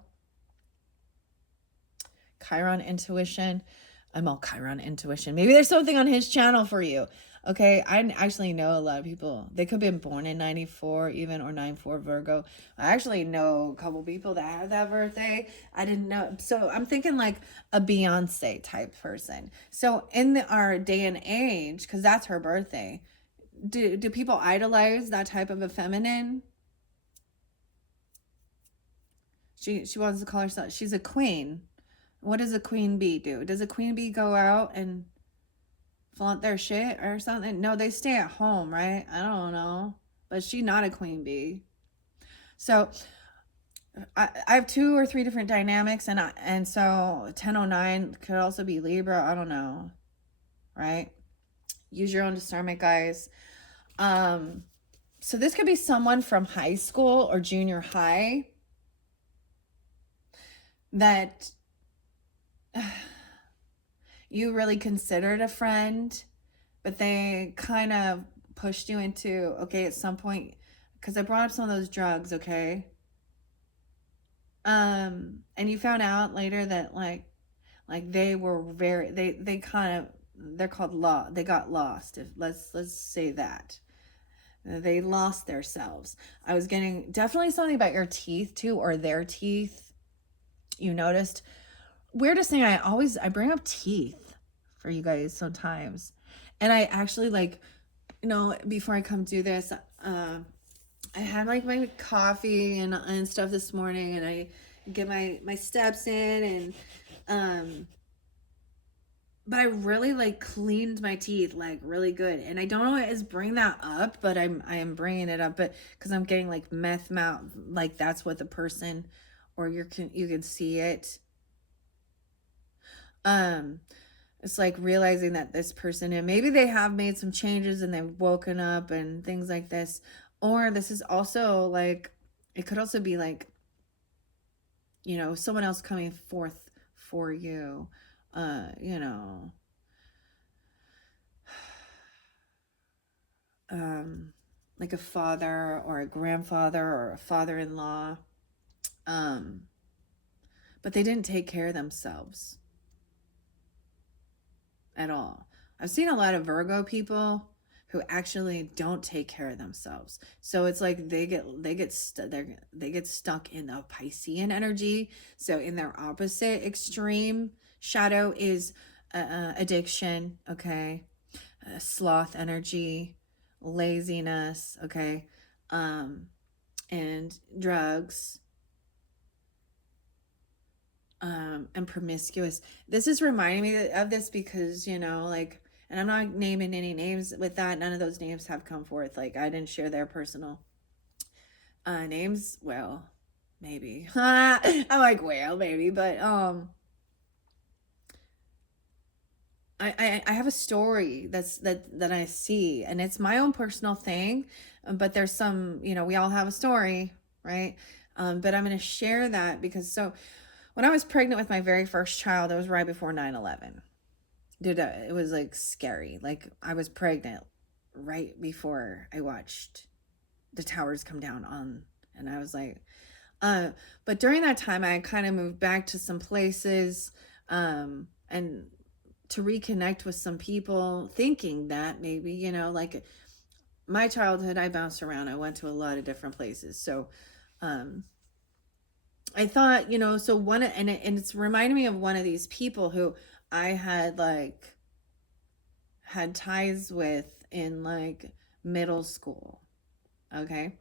Chiron intuition. I'm all Chiron intuition. Maybe there's something on his channel for you. Okay, I actually know a lot of people. They could have been born in 94 even, or 94 Virgo. I actually know a couple people that have that birthday. I didn't know. So I'm thinking like a Beyonce type person. So in our day and age, because that's her birthday, do people idolize that type of a feminine? She wants to call herself, she's a queen. What does a queen bee do? Does a queen bee go out and flaunt their shit or something? No, they stay at home, right? I don't know. But she's not a queen bee. So I have 2 or 3 different dynamics, and so 1009 could also be Libra. I don't know, right? Use your own discernment, guys. Um, so this could be someone from high school or junior high that you really considered a friend, but they kind of pushed you into, okay, at some point, because I brought up some of those drugs, okay? And you found out later that like they were very, they kind of, they're called they got lost. If let's say that. They lost themselves. I was getting definitely something about your teeth too, or their teeth. You noticed. Weirdest thing, I bring up teeth for you guys sometimes. And I actually like, before I come do this, I had like my coffee and stuff this morning, and I get my steps in, and but I really like cleaned my teeth like really good, and I don't know what is bring that up, but I am bringing it up, but because I'm getting like meth mouth, like that's what the person, or you can see it. Um, it's like realizing that this person, and maybe they have made some changes and they've woken up and things like this, or this is also like, it could also be like, someone else coming forth for you, uh, you know, um, like a father or a grandfather or a father-in-law, um, but they didn't take care of themselves at all. I've seen a lot of Virgo people who actually don't take care of themselves. So it's like they get stuck in the Piscean energy. So in their opposite extreme shadow is addiction, okay? Sloth energy, laziness, okay? And drugs, and promiscuous. This is reminding me of this because, like, and I'm not naming any names with that. None of those names have come forth. Like, I didn't share their personal names. Well, maybe. I'm like, well, maybe, but I have a story that I see, and it's my own personal thing, but there's some, we all have a story, right? But I'm going to share that because when I was pregnant with my very first child, it was right before 9/11. Dude, it was like scary. Like I was pregnant right before I watched the towers come down on, and I was like, uh, but during that time, I kind of moved back to some places, and to reconnect with some people, thinking that maybe, like my childhood, I bounced around. I went to a lot of different places. So, um, I thought, so and it's reminding me of one of these people who I had ties with in like middle school. Okay.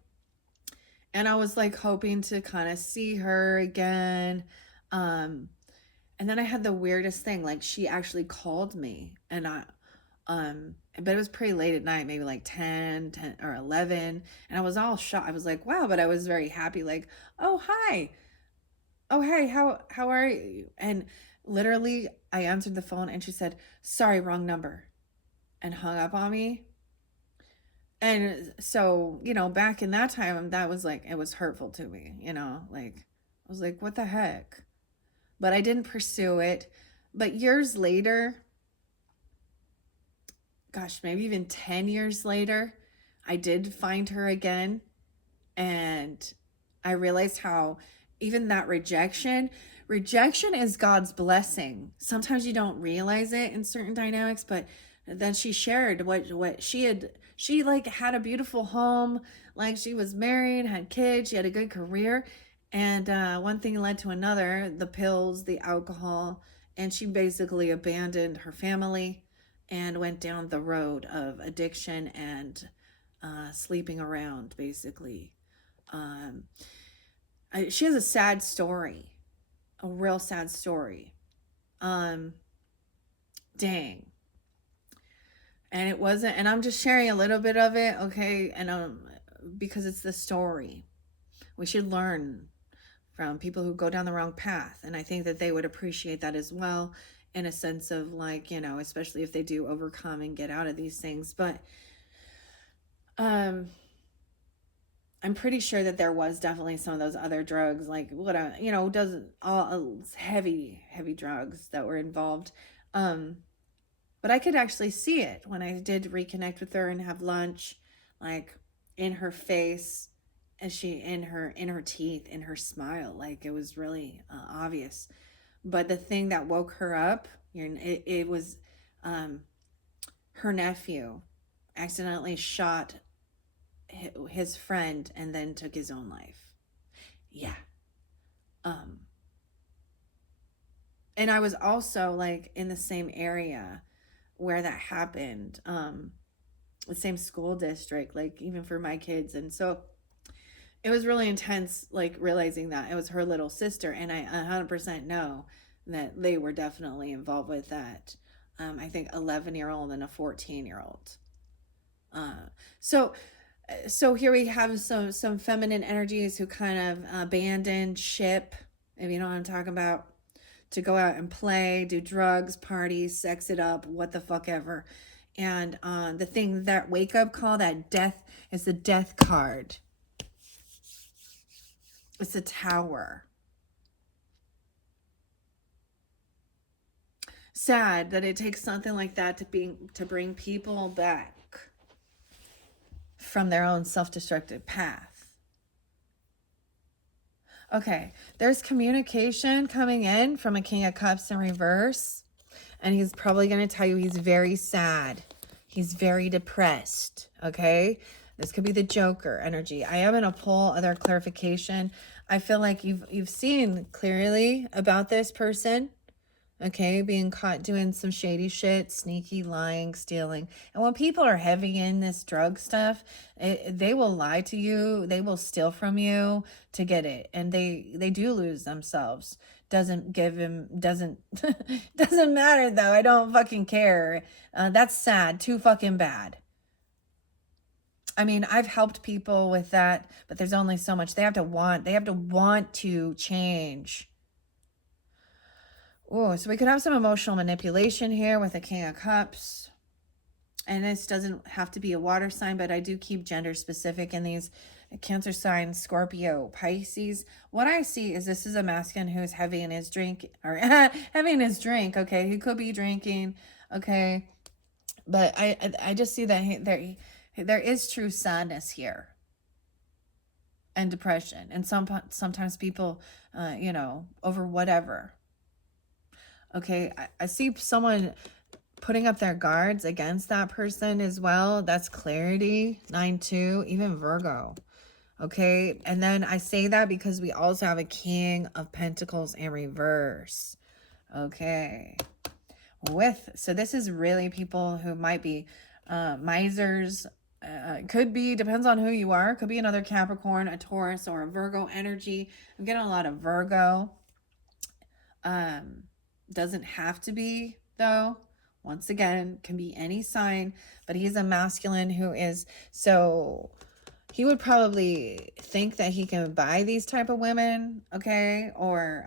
And I was like hoping to kind of see her again. Um, and then I had the weirdest thing, like she actually called me, and but it was pretty late at night, maybe like 10 or 11. And I was all shocked. I was like, wow, but I was very happy. Like, oh, hi. Oh, hey, how are you? And literally I answered the phone, and she said, sorry, wrong number, and hung up on me. And so, back in that time, that was like, it was hurtful to me, like I was like, what the heck? But I didn't pursue it. But years later, gosh, maybe even 10 years later, I did find her again. And I realized how even that rejection is God's blessing. Sometimes you don't realize it in certain dynamics, but then she shared what she like had a beautiful home, like she was married, had kids, she had a good career, and one thing led to another, the pills, the alcohol, and she basically abandoned her family and went down the road of addiction and sleeping around, basically. um, she has a sad story, a real sad story. Um, Dang. And it wasn't, and I'm just sharing a little bit of it, okay? And because it's the story. We should learn from people who go down the wrong path. And I think that they would appreciate that as well, in a sense of like, you know, especially if they do overcome and get out of these things. But um I'm pretty sure that there was definitely some of those other drugs, like what I, you know, doesn't all heavy drugs that were involved. Um, but I could actually see it when I did reconnect with her and have lunch, like in her face, and she in her teeth, in her smile, like it was really obvious. But the thing that woke her up, it was um, her nephew accidentally shot his friend and then took his own life. Yeah. Um and I was also like in the same area where that happened. The same school district, like even for my kids. And so it was really intense, like realizing that it was her little sister, and I 100% know that they were definitely involved with that. I think 11-year-old and a 14-year-old. Uh, so so here we have some feminine energies who kind of abandoned ship, if you know what I'm talking about, to go out and play, do drugs, parties, sex it up, what the fuck ever. And the thing, that wake up call, that death, is the death card. It's a tower. Sad that it takes something like that to bring people back from their own self-destructive path. Okay, there's communication coming in from a King of Cups in reverse, and he's probably going to tell you he's very sad. He's very depressed, okay? This could be the Joker energy. I am going to pull other clarification. I feel like you've seen clearly about this person, okay, being caught doing some shady shit, sneaky, lying, stealing. And when people are heavy in this drug stuff, they will lie to you, they will steal from you to get it, and they do lose themselves. Doesn't give him, doesn't doesn't matter though. I don't fucking care. That's sad, too fucking bad. I mean, I've helped people with that, but there's only so much. They have to want to change. Oh, so we could have some emotional manipulation here with the King of Cups. And this doesn't have to be a water sign, but I do keep gender specific in these. Cancer sign, Scorpio, Pisces. What I see is this is a masculine who's heavy in his drink, or heavy in his drink. Okay, he could be drinking. Okay, but I just see that there is true sadness here and depression, and sometimes people, you know, over whatever. Okay, I see someone putting up their guards against that person as well. That's clarity, 9-2, even Virgo. Okay, and then I say that because we also have a King of Pentacles in reverse. Okay, so this is really people who might be misers. Could be, depends on who you are. Could be another Capricorn, a Taurus, or a Virgo energy. I'm getting a lot of Virgo. Doesn't have to be though. Once again, can be any sign, but he's a masculine who is, so he would probably think that he can buy these type of women, okay? Or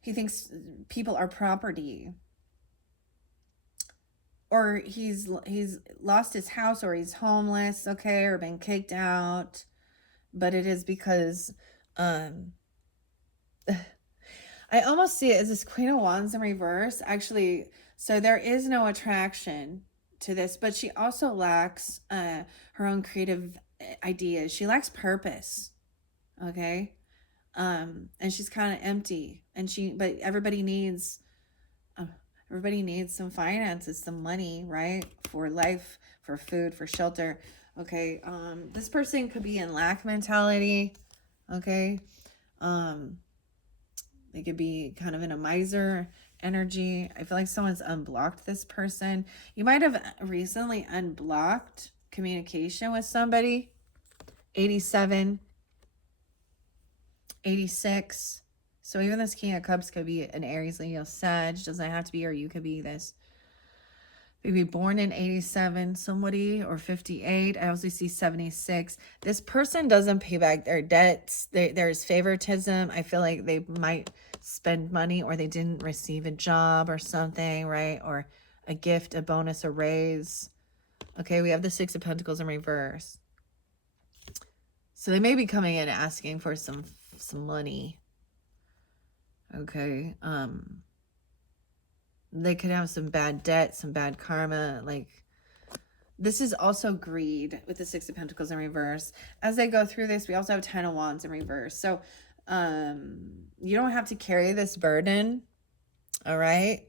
he thinks people are property. Or he's lost his house, or he's homeless, okay, or been kicked out. But it is because I almost see it as this Queen of Wands in reverse. Actually, so there is no attraction to this, but she also lacks her own creative ideas. She lacks purpose, okay? And she's kind of empty, and but everybody needs some finances, some money, right? For life, for food, for shelter. Okay, this person could be in lack mentality, okay? They could be kind of in a miser energy. I feel like someone's unblocked this person. You might have recently unblocked communication with somebody. 87, 86. So even this King of Cups could be an Aries, Leo, Sag. Doesn't have to be, or you could be this maybe born in 87, somebody, or 58. I also see 76. This person doesn't pay back their debts. There's favoritism. I feel like they might spend money, or they didn't receive a job or something, right? Or a gift, a bonus, a raise. Okay, we have the Six of Pentacles in reverse. So they may be coming in asking for some money. Okay. They could have some bad debt, some bad karma. Like, this is also greed with the Six of Pentacles in reverse. As they go through this, we also have 10 of Wands in reverse. So you don't have to carry this burden. All right.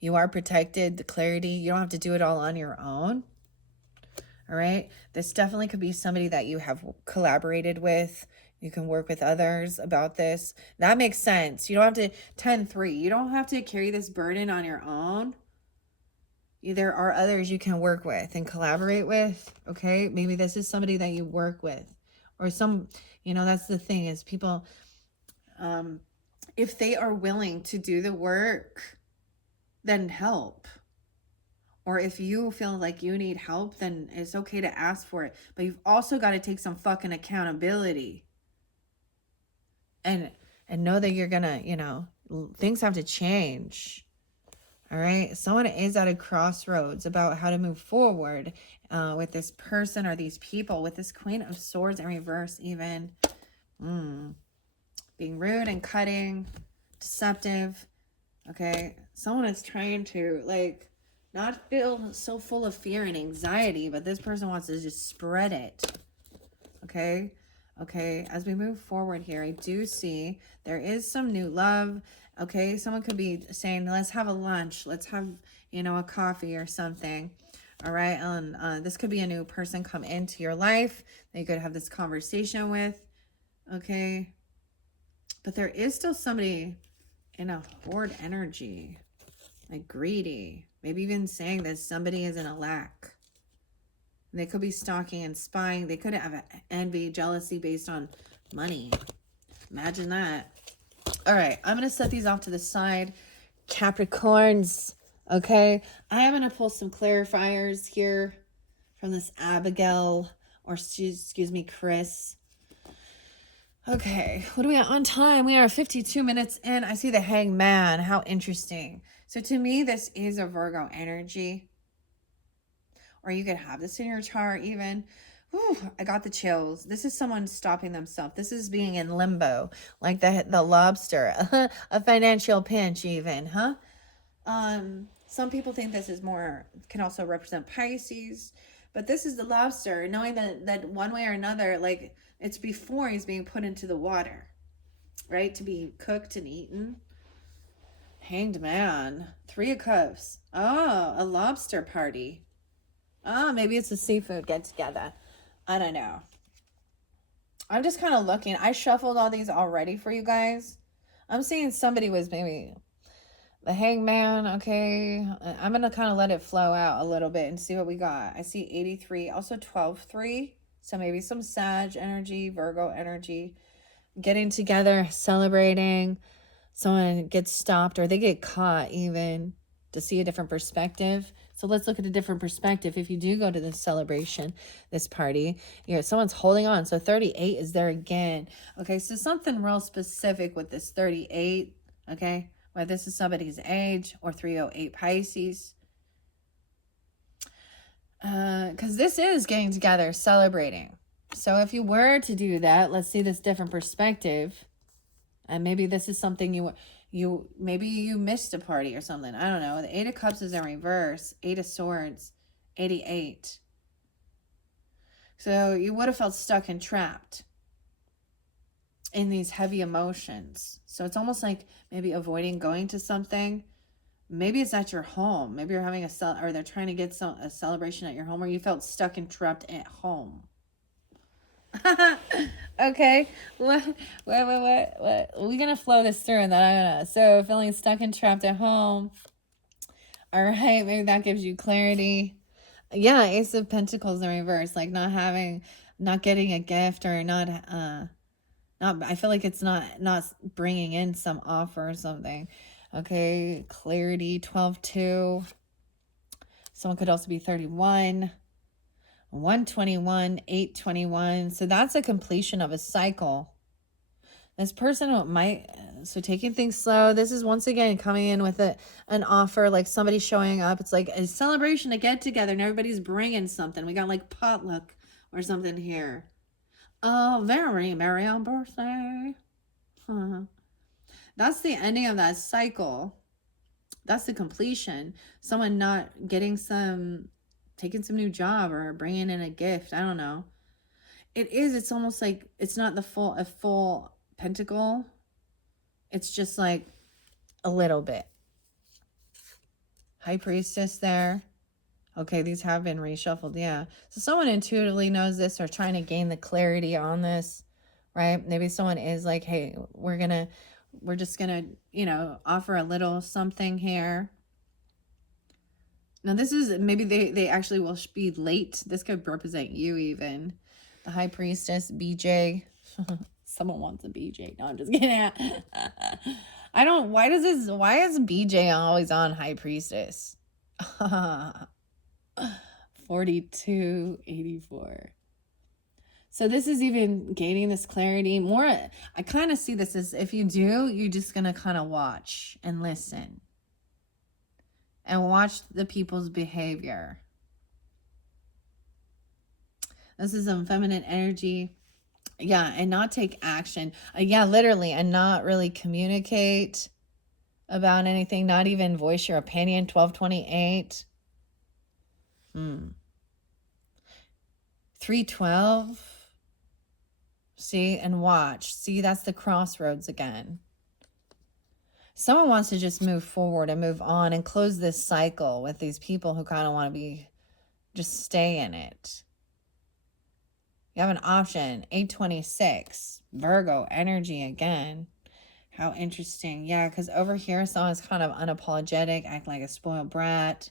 You are protected, the clarity. You don't have to do it all on your own. All right. This definitely could be somebody that you have collaborated with. You can work with others about this. That makes sense. You don't have to 10-3. You don't have to carry this burden on your own. There are others you can work with and collaborate with. Okay. Maybe this is somebody that you work with, or some, that's the thing, is people, if they are willing to do the work, then help. Or if you feel like you need help, then it's okay to ask for it. But you've also got to take some fucking accountability. And know that you're gonna, things have to change. All right. Someone is at a crossroads about how to move forward with this person or these people, with this Queen of Swords in reverse even. Being rude and cutting, deceptive. Okay. Someone is trying to, not feel so full of fear and anxiety, but this person wants to just spread it. Okay. Okay, as we move forward here, I do see there is some new love. Okay, someone could be saying, let's have a lunch. Let's have, a coffee or something. All right, and this could be a new person come into your life that you could have this conversation with. Okay, but there is still somebody in a hoard energy, like greedy. Maybe even saying that somebody is in a lack. They could be stalking and spying. They could have envy, jealousy based on money. Imagine that. All right, I'm going to set these off to the side. Capricorns, okay? I am going to pull some clarifiers here from this Abigail, or excuse me, Chris. Okay, what are we at on time? We are 52 minutes in. I see the Hangman. How interesting. So to me, this is a Virgo energy. Or you could have this in your chart even. Whew, I got the chills. This is someone stopping themselves. This is being in limbo, like the lobster, a financial pinch even, huh? Some people think this is more, can also represent Pisces, but this is the lobster, knowing that one way or another, like it's before he's being put into the water, right? To be cooked and eaten. Hanged Man, 3 of Cups. Oh, a lobster party. Oh, maybe it's a seafood get together. I don't know. I'm just kind of looking. I shuffled all these already for you guys. I'm seeing somebody was maybe the Hangman. Okay. I'm going to kind of let it flow out a little bit and see what we got. I see 83, also 12-3. So maybe some Sag energy, Virgo energy, getting together, celebrating. Someone gets stopped or they get caught even, to see a different perspective. So let's look at a different perspective. If you do go to this celebration, this party, someone's holding on. So 38 is there again. Okay, so something real specific with this 38. Okay, whether this is somebody's age or 308 Pisces. Because this is getting together, celebrating. So if you were to do that, let's see this different perspective. And maybe this is something maybe you missed a party or something. I don't know. The 8 of Cups is in reverse. 8 of Swords. 88. So you would have felt stuck and trapped in these heavy emotions. So it's almost like maybe avoiding going to something. Maybe it's at your home. Maybe you're having or they're trying to get a celebration at your home, or you felt stuck and trapped at home. Okay, what? We're gonna flow this through, and then I'm gonna. So feeling stuck and trapped at home. All right, maybe that gives you clarity. Yeah, Ace of Pentacles in reverse, like not getting a gift, or not. I feel like it's not bringing in some offer or something. Okay, clarity. 12-2. Someone could also be 31, 121, 821. So that's a completion of a cycle. This person might, so taking things slow. This is once again coming in with an offer, like somebody showing up. It's like a celebration, a get together, and everybody's bringing something. We got like potluck or something here. Oh, very merry on birthday. That's the ending of that cycle. That's the completion. Someone not getting taking some new job or bringing in a gift. I don't know. It's almost like it's not a full pentacle. It's just like a little bit. High Priestess there. Okay, these have been reshuffled. Yeah. So someone intuitively knows this or trying to gain the clarity on this, right? Maybe someone is like, hey, we're just gonna, offer a little something here. Now this is, maybe they actually will be late. This could represent you even. The High Priestess, BJ. Someone wants a BJ. No, I'm just kidding. Why is BJ always on High Priestess? 4284. So this is even gaining this clarity more. I kind of see this as, if you do, you're just going to kind of watch and listen and watch the people's behavior. This is some feminine energy. Yeah, and not take action. Yeah, literally, and not really communicate about anything, not even voice your opinion. 1228. 312. See, and watch. See, that's the crossroads again. Someone wants to just move forward and move on and close this cycle with these people who kind of want to just stay in it. You have an option, 826, Virgo energy again. How interesting. Yeah, because over here, someone's kind of unapologetic, act like a spoiled brat.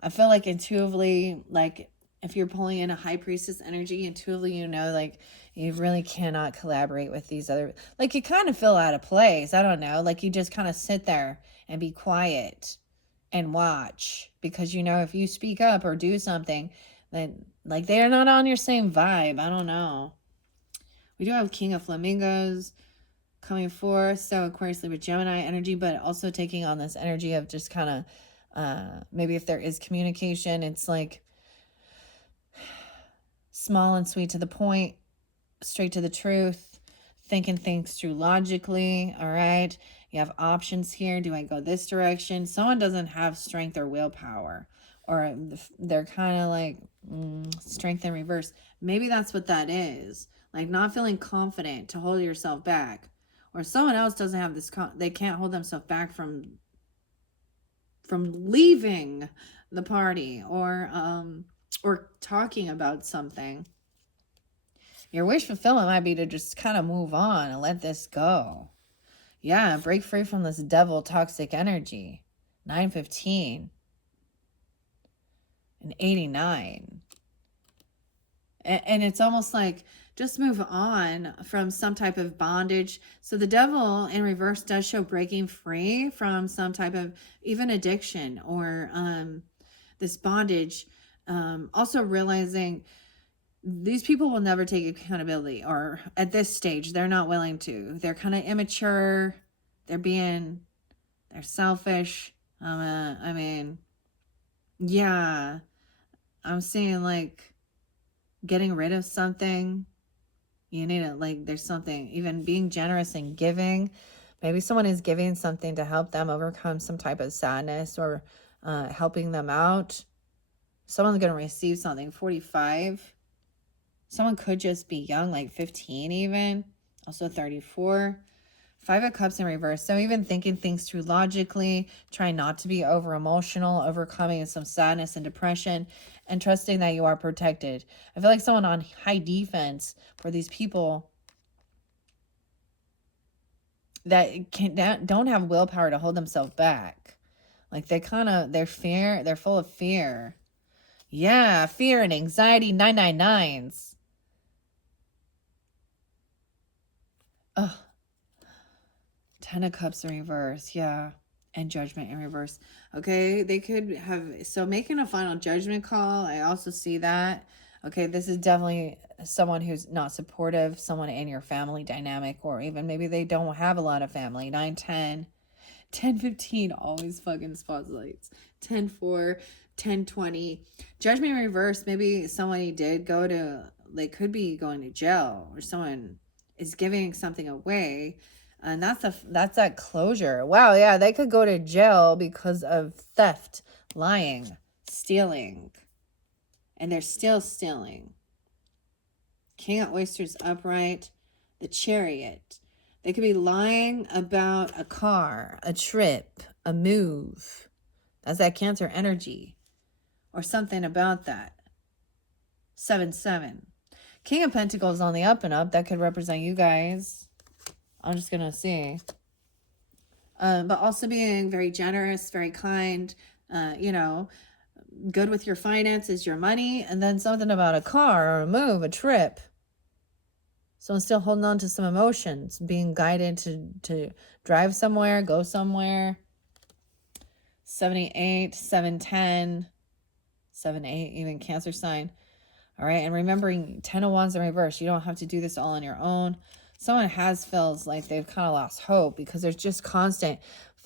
I feel like intuitively, like if you're pulling in a High Priestess energy, intuitively, like you really cannot collaborate with these other, like you kind of feel out of place. I don't know. Like you just kind of sit there and be quiet and watch, because if you speak up or do something, then like they're not on your same vibe. I don't know. We do have King of Flamingos coming forth. So Aquarius, Libra, Gemini energy, but also taking on this energy of just kind of, maybe if there is communication, it's like small and sweet to the point, straight to the truth, thinking things through logically. All right. You have options here. Do I go this direction? Someone doesn't have strength or willpower, or they're kind of like strength in reverse. Maybe that's what that is. Like not feeling confident to hold yourself back, or someone else doesn't have this. They can't hold themselves back from leaving the party or talking about something. Your wish fulfillment might be to just kind of move on and let this go. Yeah, break free from this devil toxic energy. 915 and 89. And it's almost like just move on from some type of bondage. So the devil in reverse does show breaking free from some type of even addiction or this bondage. Also realizing these people will never take accountability, or at this stage, they're not willing to. They're kind of immature. They're selfish. Yeah, I'm seeing like getting rid of something. You need to, like, there's something, even being generous and giving. Maybe someone is giving something to help them overcome some type of sadness or helping them out. Someone's going to receive something. 45. Someone could just be young, like 15 even. Also 34. 5 of Cups in reverse. So even thinking things through logically, trying not to be over emotional, overcoming some sadness and depression, and trusting that you are protected. I feel like someone on high defense for these people that don't have willpower to hold themselves back. Like they're full of fear. Yeah, fear and anxiety, 999s. Ugh. 10 of Cups in reverse. Yeah. and Judgment in reverse. Okay, they could have, so making a final judgment call, I also see that. Okay, this is definitely someone who's not supportive, someone in your family dynamic, or even maybe they don't have a lot of family. 9, 10, 10, 15, always fucking spotlights. 10, 4, 10, 20. Judgment in reverse, maybe someone you did go to, they could be going to jail, or someone is giving something away. And that's that closure. Wow, yeah, they could go to jail because of theft, lying, stealing. And they're still stealing. King of Oysters upright, the Chariot. They could be lying about a car, a trip, a move. That's that Cancer energy. Or something about that. 7, 7. King of Pentacles on the up and up. That could represent you guys. I'm just going to see. But also being very generous, very kind, you know, good with your finances, your money, and then something about a car or a move, a trip. Someone's still holding on to some emotions, being guided to drive somewhere, go somewhere. 78, 710, 7-8, even Cancer sign. All right, and remembering 10 of Wands in reverse. You don't have to do this all on your own. Someone feels like they've kind of lost hope because there's just constant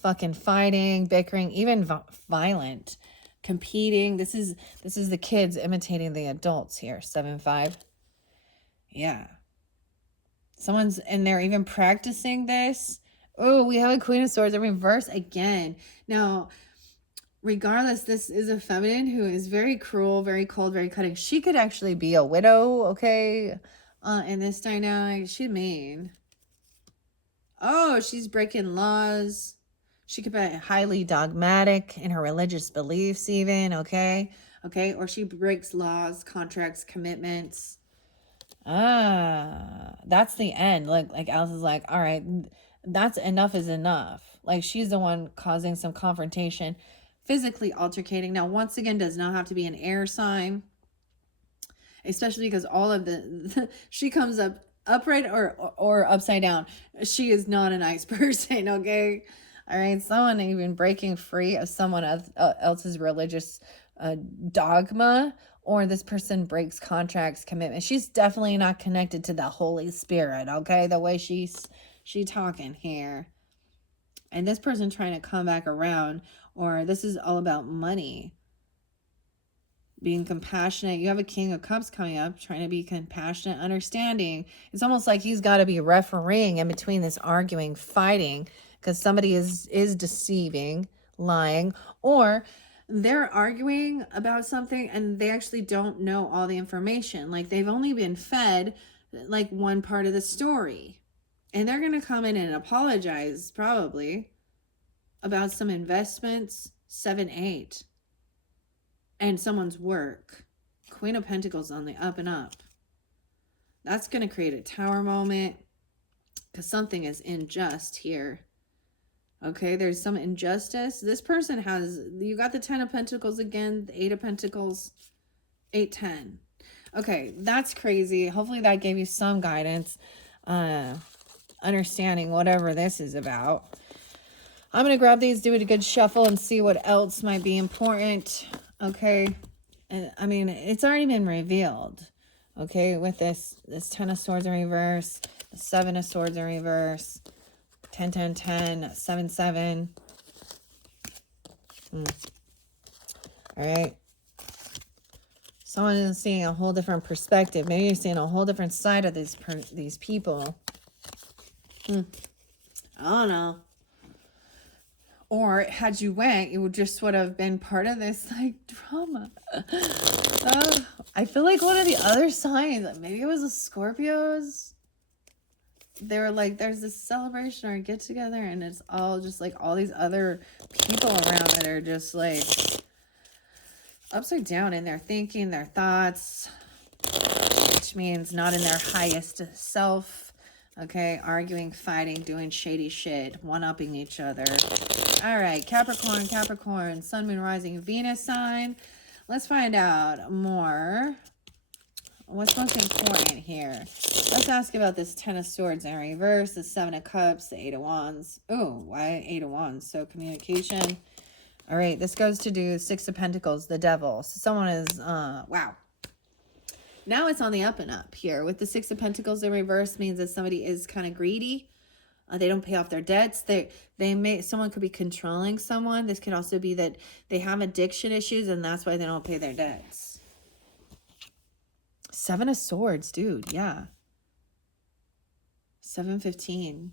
fucking fighting, bickering, even violent, competing. This is the kids imitating the adults here. 7-5. Yeah. Someone's in there even practicing this. Oh, we have a Queen of Swords in reverse again. Now, regardless, this is a feminine who is very cruel, very cold, very cutting. She could actually be a widow, okay? In this dynamic, she's mean. Oh, she's breaking laws. She could be highly dogmatic in her religious beliefs even, okay? Okay, or she breaks laws, contracts, commitments. That's the end. Like Alice is like, all right, that's enough is enough. Like she's the one causing some confrontation, physically altercating. Now, once again, does not have to be an air sign. Especially because all of she comes up upright or upside down. She is not a nice person, okay? All right, someone even breaking free of someone else's religious dogma, or this person breaks contracts, commitment. She's definitely not connected to the Holy Spirit, okay? The way she talking here. And this person trying to come back around, or this is all about money. Being compassionate. You have a King of Cups coming up, trying to be compassionate, understanding. It's almost like he's got to be refereeing in between this arguing, fighting, because somebody is deceiving, lying, or they're arguing about something and they actually don't know all the information. Like they've only been fed like one part of the story. And they're going to come in and apologize probably about some investments. 7, 8. And someone's work. Queen of Pentacles on the up and up. That's going to create a tower moment because something is unjust here. Okay, there's some injustice. This person has, you got the 10 of Pentacles again, the 8 of Pentacles, 8, 10. Okay, that's crazy. Hopefully that gave you some guidance, understanding whatever this is about. I'm going to grab these, do a good shuffle, and see what else might be important. Okay, and I mean, it's already been revealed. Okay, with this 10 of Swords in reverse, the 7 of Swords in reverse, 10, 10, 10, 7, 7. All right. Someone is seeing a whole different perspective. Maybe you're seeing a whole different side of these people. I don't know. Or had you went, it would just would have been part of this like drama. I feel like one of the other signs, maybe it was the Scorpios. They were like, there's this celebration or get together, and it's all just like all these other people around that are just like upside down in their thinking, their thoughts, which means not in their highest self. Okay, arguing, fighting, doing shady shit, one-upping each other. All right, Capricorn, Sun, Moon, Rising, Venus sign. Let's find out more. What's most important here? Let's ask about this Ten of Swords in reverse, the Seven of Cups, the Eight of Wands. Oh, why Eight of Wands? So communication. All right, this goes to do Six of Pentacles, the Devil. So someone is, wow. Now it's on the up and up here. With the Six of Pentacles in reverse means that somebody is kind of greedy. They don't pay off their debts. Someone could be controlling someone. This could also be that they have addiction issues and that's why they don't pay their debts. Seven of Swords, dude. Yeah. 7:15.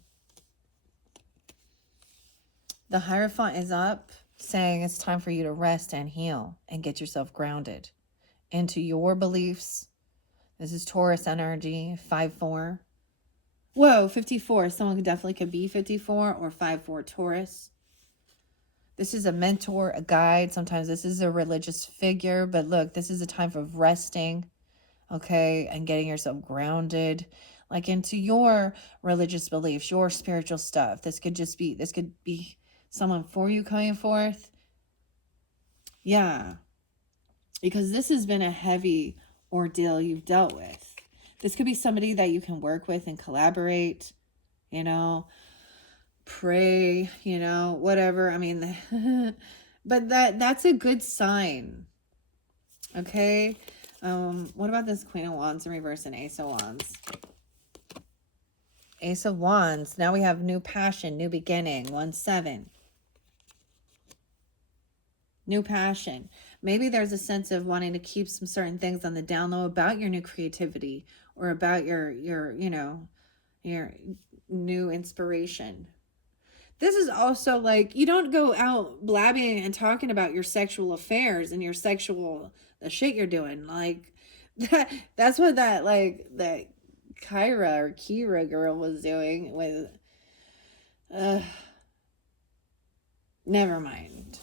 The Hierophant is up, saying it's time for you to rest and heal and get yourself grounded into your beliefs. This is Taurus energy, 5-4. Whoa, 54. Someone definitely could be 54 or 5-4 Taurus. This is a mentor, a guide. Sometimes this is a religious figure. But look, this is a time of resting, okay, and getting yourself grounded, like into your religious beliefs, your spiritual stuff. This could be someone for you coming forth. Yeah. Because this has been a heavy ordeal you've dealt with. This could be somebody that you can work with and collaborate, you know, pray, you know, whatever. I mean, but that's a good sign. Okay. What about this Queen of Wands in reverse and Ace of Wands? Ace of Wands. Now we have new passion, new beginning. 1-7. New passion. Maybe there's a sense of wanting to keep some certain things on the down low about your new creativity or about your you know, your new inspiration. This is also like, you don't go out blabbing and talking about your sexual affairs and your sexual, the shit you're doing. Like, that's what that Kira girl was doing with, never mind.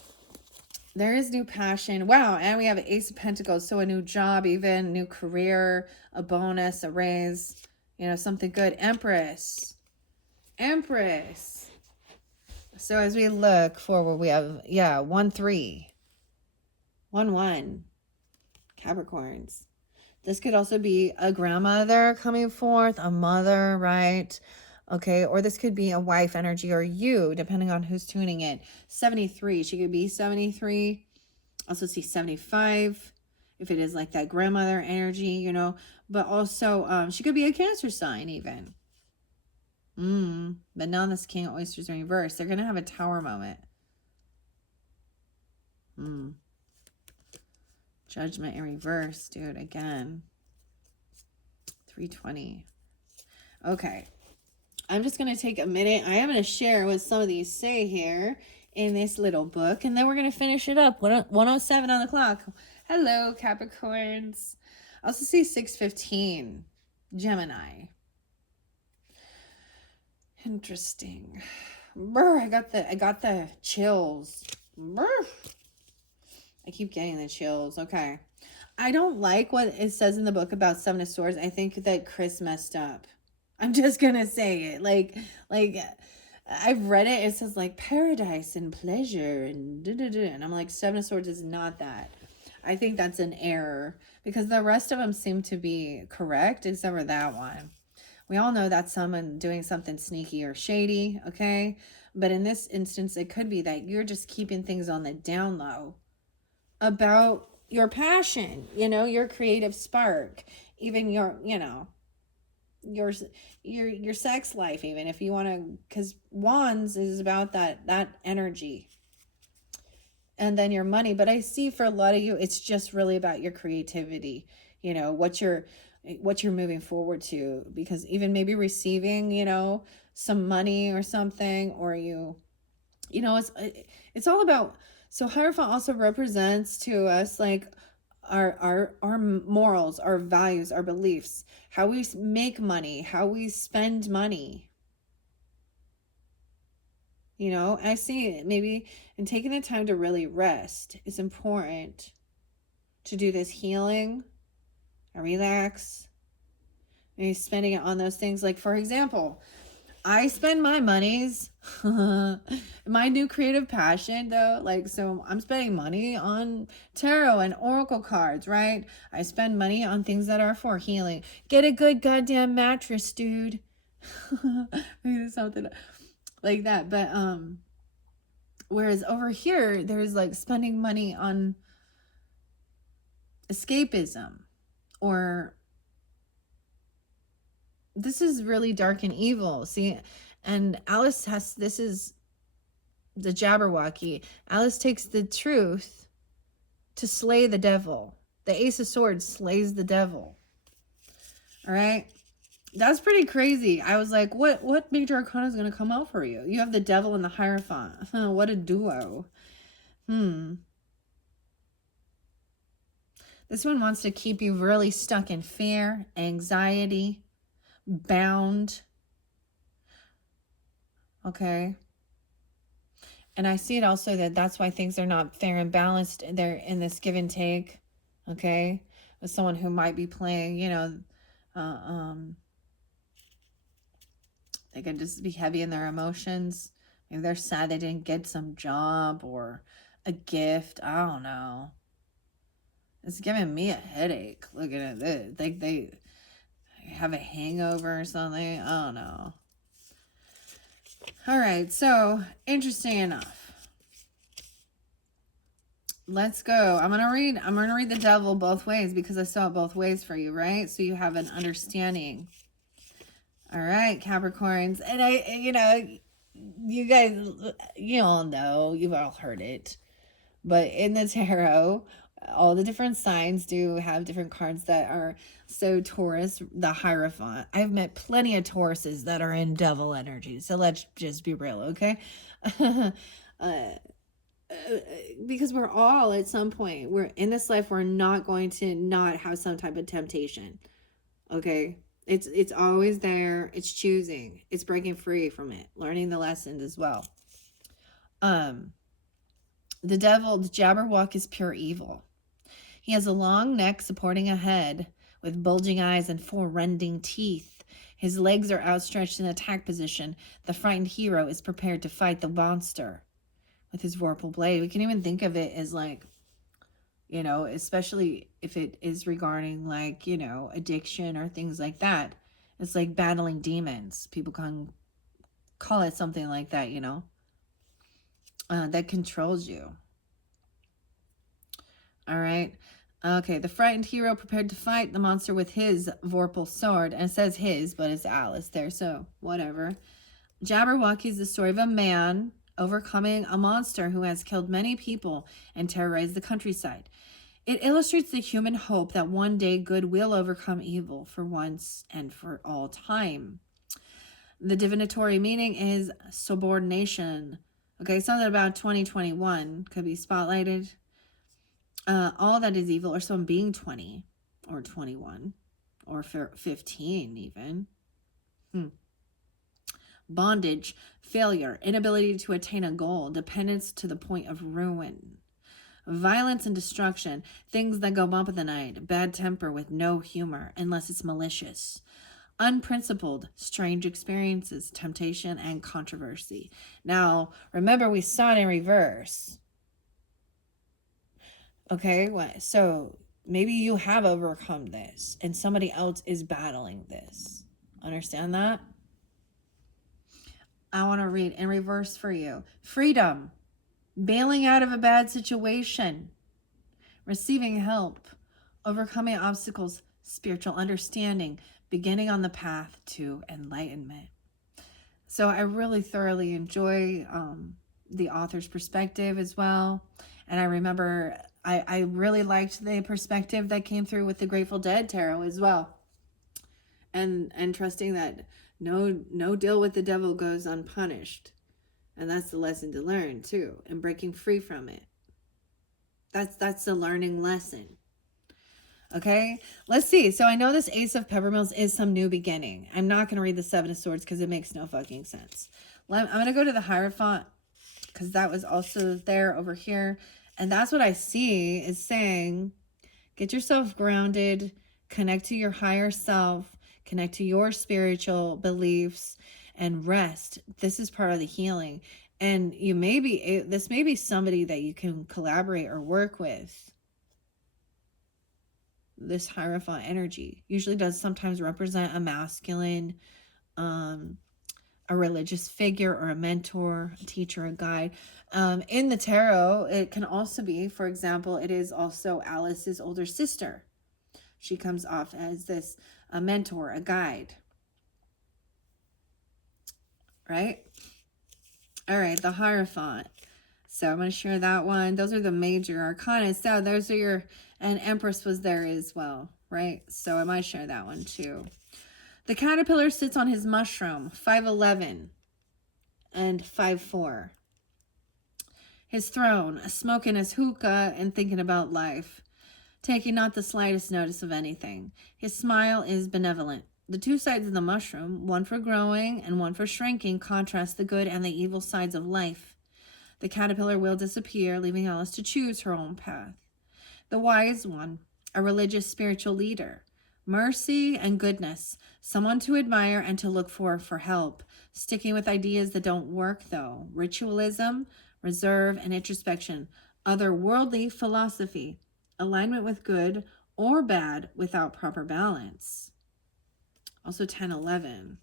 There is new passion. Wow. And we have Ace of Pentacles. So a new job, even new career, a bonus, a raise, you know, something good. Empress. So as we look forward, we have, 1-3, 1-1, Capricorns. This could also be a grandmother coming forth, a mother, right? Okay, or this could be a wife energy or you, depending on who's tuning in. 73, she could be 73. Also see 75, if it is like that grandmother energy, you know. But also, she could be a Cancer sign even. But now this King of Oysters in reverse. They're going to have a Tower moment. Judgment in reverse, dude, again. 320. Okay. I'm just going to take a minute. I am going to share what some of these say here in this little book. And then we're going to finish it up. 107 on the clock. Hello, Capricorns. I also see 6:15. Gemini. Interesting. Brr, I got the chills. Brr. I keep getting the chills. Okay. I don't like what it says in the book about Seven of Swords. I think that Chris messed up. I'm just gonna say it. Like I've read it. It says like paradise and pleasure and and I'm like, Seven of Swords is not that. I think that's an error because the rest of them seem to be correct except for that one. We all know that's someone doing something sneaky or shady, okay? But in this instance, it could be that you're just keeping things on the down low about your passion, you know, your creative spark, even your, you know, your sex life, even if you want to, because Wands is about that energy. And then your money. But I see for a lot of you, it's just really about your creativity, you know, what you're moving forward to, because even maybe receiving, you know, some money or something, or you know, it's all about. So Hierophant also represents to us like our morals, our values, our beliefs, how we make money, how we spend money. You know, I see maybe in taking the time to really rest, it's important to do this healing and relax. Maybe spending it on those things. Like, for example, I spend my monies. My new creative passion, though, like, so I'm spending money on tarot and oracle cards, right? I spend money on things that are for healing. Get a good goddamn mattress, dude. Maybe something like that. But whereas over here, there's like spending money on escapism, or this is really dark and evil. See, and Alice has, this is the Jabberwocky. Alice takes the truth to slay the devil. The Ace of Swords slays the devil. All right. That's pretty crazy. I was like, what major arcana is going to come out for you? You have the devil and the Hierophant. What a duo. This one wants to keep you really stuck in fear, anxiety, bound. Okay. And I see it also that that's why things are not fair and balanced. They're in this give and take. Okay. With someone who might be playing, you know, they could just be heavy in their emotions. Maybe they're sad they didn't get some job or a gift. I don't know. It's giving me a headache looking at this. Like they have a hangover or something. I don't know. All right. So, interesting enough. Let's go. I'm going to read the devil both ways because I saw it both ways for you, right? So you have an understanding. All right, Capricorns. And you know, you guys, you all know, you've all heard it. But in the tarot, all the different signs do have different cards that are, so Taurus, the Hierophant. I've met plenty of Tauruses that are in devil energy. So let's just be real, okay? Because we're all at some point, we're in this life, we're not going to not have some type of temptation. Okay? It's always there. It's choosing. It's breaking free from it. Learning the lessons as well. The devil, the Jabberwock, is pure evil. He has a long neck supporting a head with bulging eyes and 4 rending teeth. His legs are outstretched in attack position. The frightened hero is prepared to fight the monster with his vorpal blade. We can even think of it as like, you know, especially if it is regarding like, you know, addiction or things like that. It's like battling demons. People can call it something like that, you know, that controls you. All right. Okay, the frightened hero prepared to fight the monster with his vorpal sword. And it says his, but it's Alice there, so whatever. Jabberwocky is the story of a man overcoming a monster who has killed many people and terrorized the countryside. It illustrates the human hope that one day good will overcome evil for once and for all time. The divinatory meaning is subordination. Okay, something about 2021 could be spotlighted. All that is evil, or someone being 20 or 21 or 15 even. Bondage, failure, inability to attain a goal, dependence to the point of ruin. Violence and destruction, things that go bump in the night, bad temper with no humor unless it's malicious. Unprincipled, strange experiences, temptation, and controversy. Now, remember we saw it in reverse. Okay, so maybe you have overcome this and somebody else is battling this. Understand that? I want to read in reverse for you. Freedom, bailing out of a bad situation, receiving help, overcoming obstacles, spiritual understanding, beginning on the path to enlightenment. So I really thoroughly enjoy the author's perspective as well. And I remember I really liked the perspective that came through with the Grateful Dead tarot as well. And trusting that no deal with the devil goes unpunished. And that's the lesson to learn too. And breaking free from it. That's the learning lesson. Okay, let's see. So I know this Ace of Peppermills is some new beginning. I'm not going to read the Seven of Swords because it makes no fucking sense. I'm going to go to the Hierophant because that was also there over here. And that's what I see is saying, get yourself grounded, connect to your higher self, connect to your spiritual beliefs, and rest. This is part of the healing. And this may be somebody that you can collaborate or work with. This Hierophant energy usually does sometimes represent a masculine, a religious figure or a mentor, a teacher, a guide. In the tarot, it can also be, for example, it is also Alice's older sister. She comes off as this a mentor, a guide. Right? All right, the Hierophant. So I'm going to share that one. Those are the major arcana. So those are your, and Empress was there as well, right? So I might share that one too. The caterpillar sits on his mushroom, 5'11" and 5'4". His throne, smoking his hookah and thinking about life, taking not the slightest notice of anything. His smile is benevolent. The two sides of the mushroom, one for growing and one for shrinking, contrast the good and the evil sides of life. The caterpillar will disappear, leaving Alice to choose her own path. The wise one, a religious spiritual leader. Mercy and goodness, someone to admire and to look for help. Sticking with ideas that don't work, though. Ritualism, reserve, and introspection. Otherworldly philosophy. Alignment with good or bad without proper balance. Also 10-11.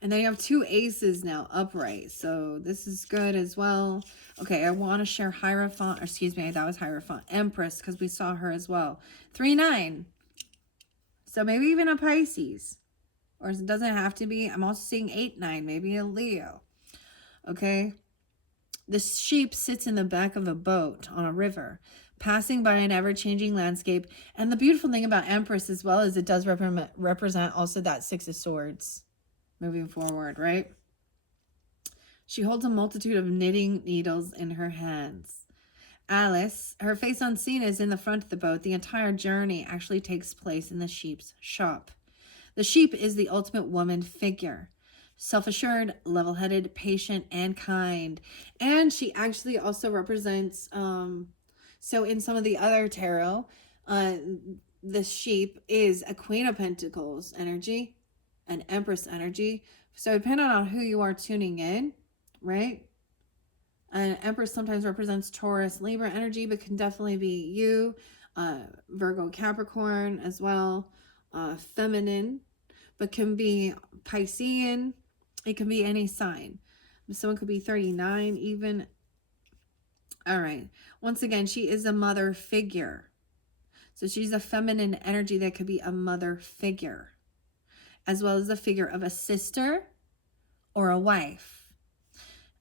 And then you have two aces now upright. So this is good as well. Okay, I want to share Hierophant. Or excuse me, that was Hierophant. Empress, because we saw her as well. 3-9. So maybe even a Pisces. Or it doesn't have to be. I'm also seeing 8-9. Maybe a Leo. Okay. The sheep sits in the back of a boat on a river, passing by an ever-changing landscape. And the beautiful thing about Empress as well is it does represent also that Six of Swords. Moving forward, right? She holds a multitude of knitting needles in her hands. Alice, her face unseen, is in the front of the boat. The entire journey actually takes place in the sheep's shop. The sheep is the ultimate woman figure. Self-assured, level-headed, patient, and kind. And she actually also represents, so in some of the other tarot, the sheep is a Queen of Pentacles energy, an Empress energy. So depending on who you are tuning in, right? An Empress sometimes represents Taurus, Libra energy, but can definitely be you, Virgo, Capricorn as well, feminine, but can be Piscean. It can be any sign. Someone could be 39 even. All right. Once again, she is a mother figure. So she's a feminine energy that could be a mother figure, as well as the figure of a sister or a wife,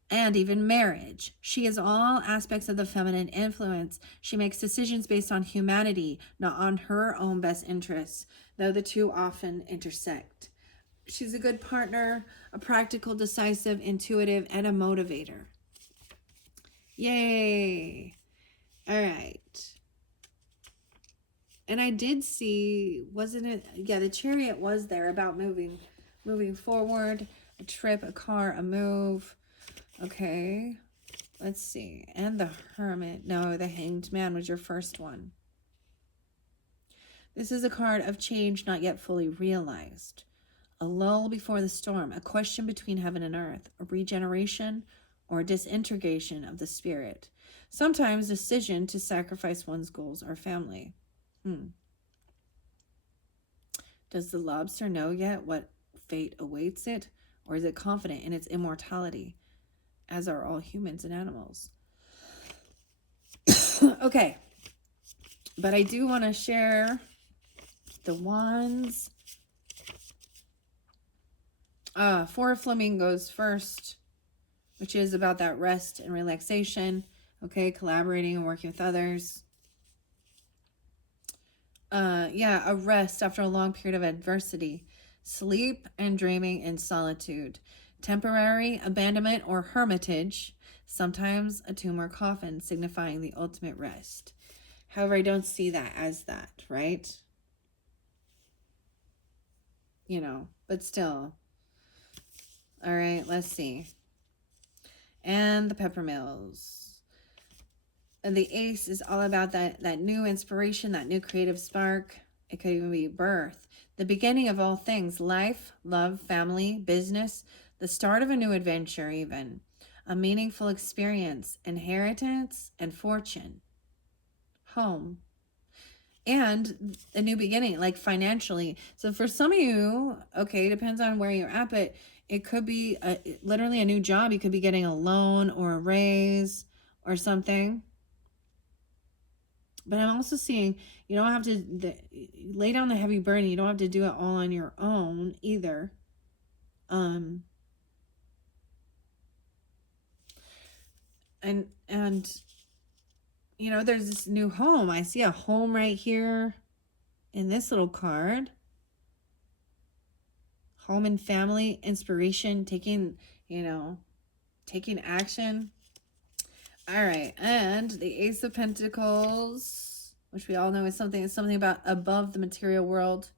and even marriage. She is all aspects of the feminine influence. She makes decisions based on humanity, not on her own best interests, though the two often intersect. She's a good partner, a practical, decisive, intuitive, and a motivator. Yay! All right. And I did see, wasn't it? Yeah, the Chariot was there about moving forward, a trip, a car, a move. Okay, let's see. And the Hermit. No, the Hanged Man was your first one. This is a card of change not yet fully realized. A lull before the storm, a question between heaven and earth, a regeneration or a disintegration of the spirit. Sometimes decision to sacrifice one's goals or family. Does the lobster know yet what fate awaits it, or is it confident in its immortality, as are all humans and animals? Okay, but I do want to share the wands. 4 flamingos first, which is about that rest and relaxation. Okay, collaborating and working with others. Yeah, a rest after a long period of adversity. Sleep and dreaming in solitude. Temporary abandonment or hermitage. Sometimes a tomb or coffin, signifying the ultimate rest. However, I don't see that as that, right? You know, but still. All right, let's see. And the peppermills. And the ace is all about that new inspiration, that new creative spark. It could even be birth. The beginning of all things, life, love, family, business, the start of a new adventure, even a meaningful experience, inheritance, and fortune, home, and a new beginning, like financially. So for some of you, okay, depends on where you're at, but it could be literally a new job. You could be getting a loan or a raise or something. But I'm also seeing you don't have to lay down the heavy burden. You don't have to do it all on your own either. And you know, there's this new home. I see a home right here in this little card. Home and family, inspiration, taking action. All right, and the Ace of Pentacles, which we all know is something about above the material world.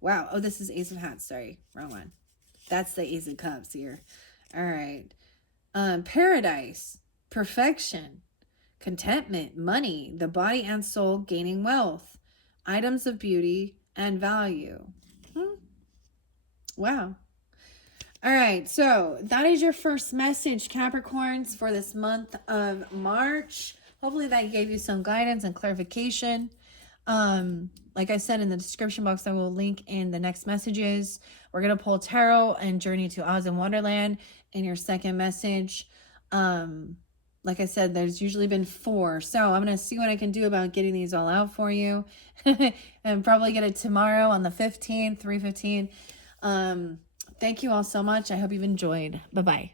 Wow. Oh, this is Ace of Hats. Sorry, wrong one. That's the Ace of Cups here. All right. Paradise, perfection, contentment, money, the body and soul gaining wealth, items of beauty and value. Wow. All right, so that is your first message, Capricorns, for this month of March. Hopefully that gave you some guidance and clarification. Like I said in the description box, I will link in the next messages. We're going to pull tarot and Journey to Oz and Wonderland in your second message. Like I said, there's usually been 4. So I'm going to see what I can do about getting these all out for you. And probably get it tomorrow on the 15th, 3/15. Thank you all so much. I hope you've enjoyed. Bye-bye.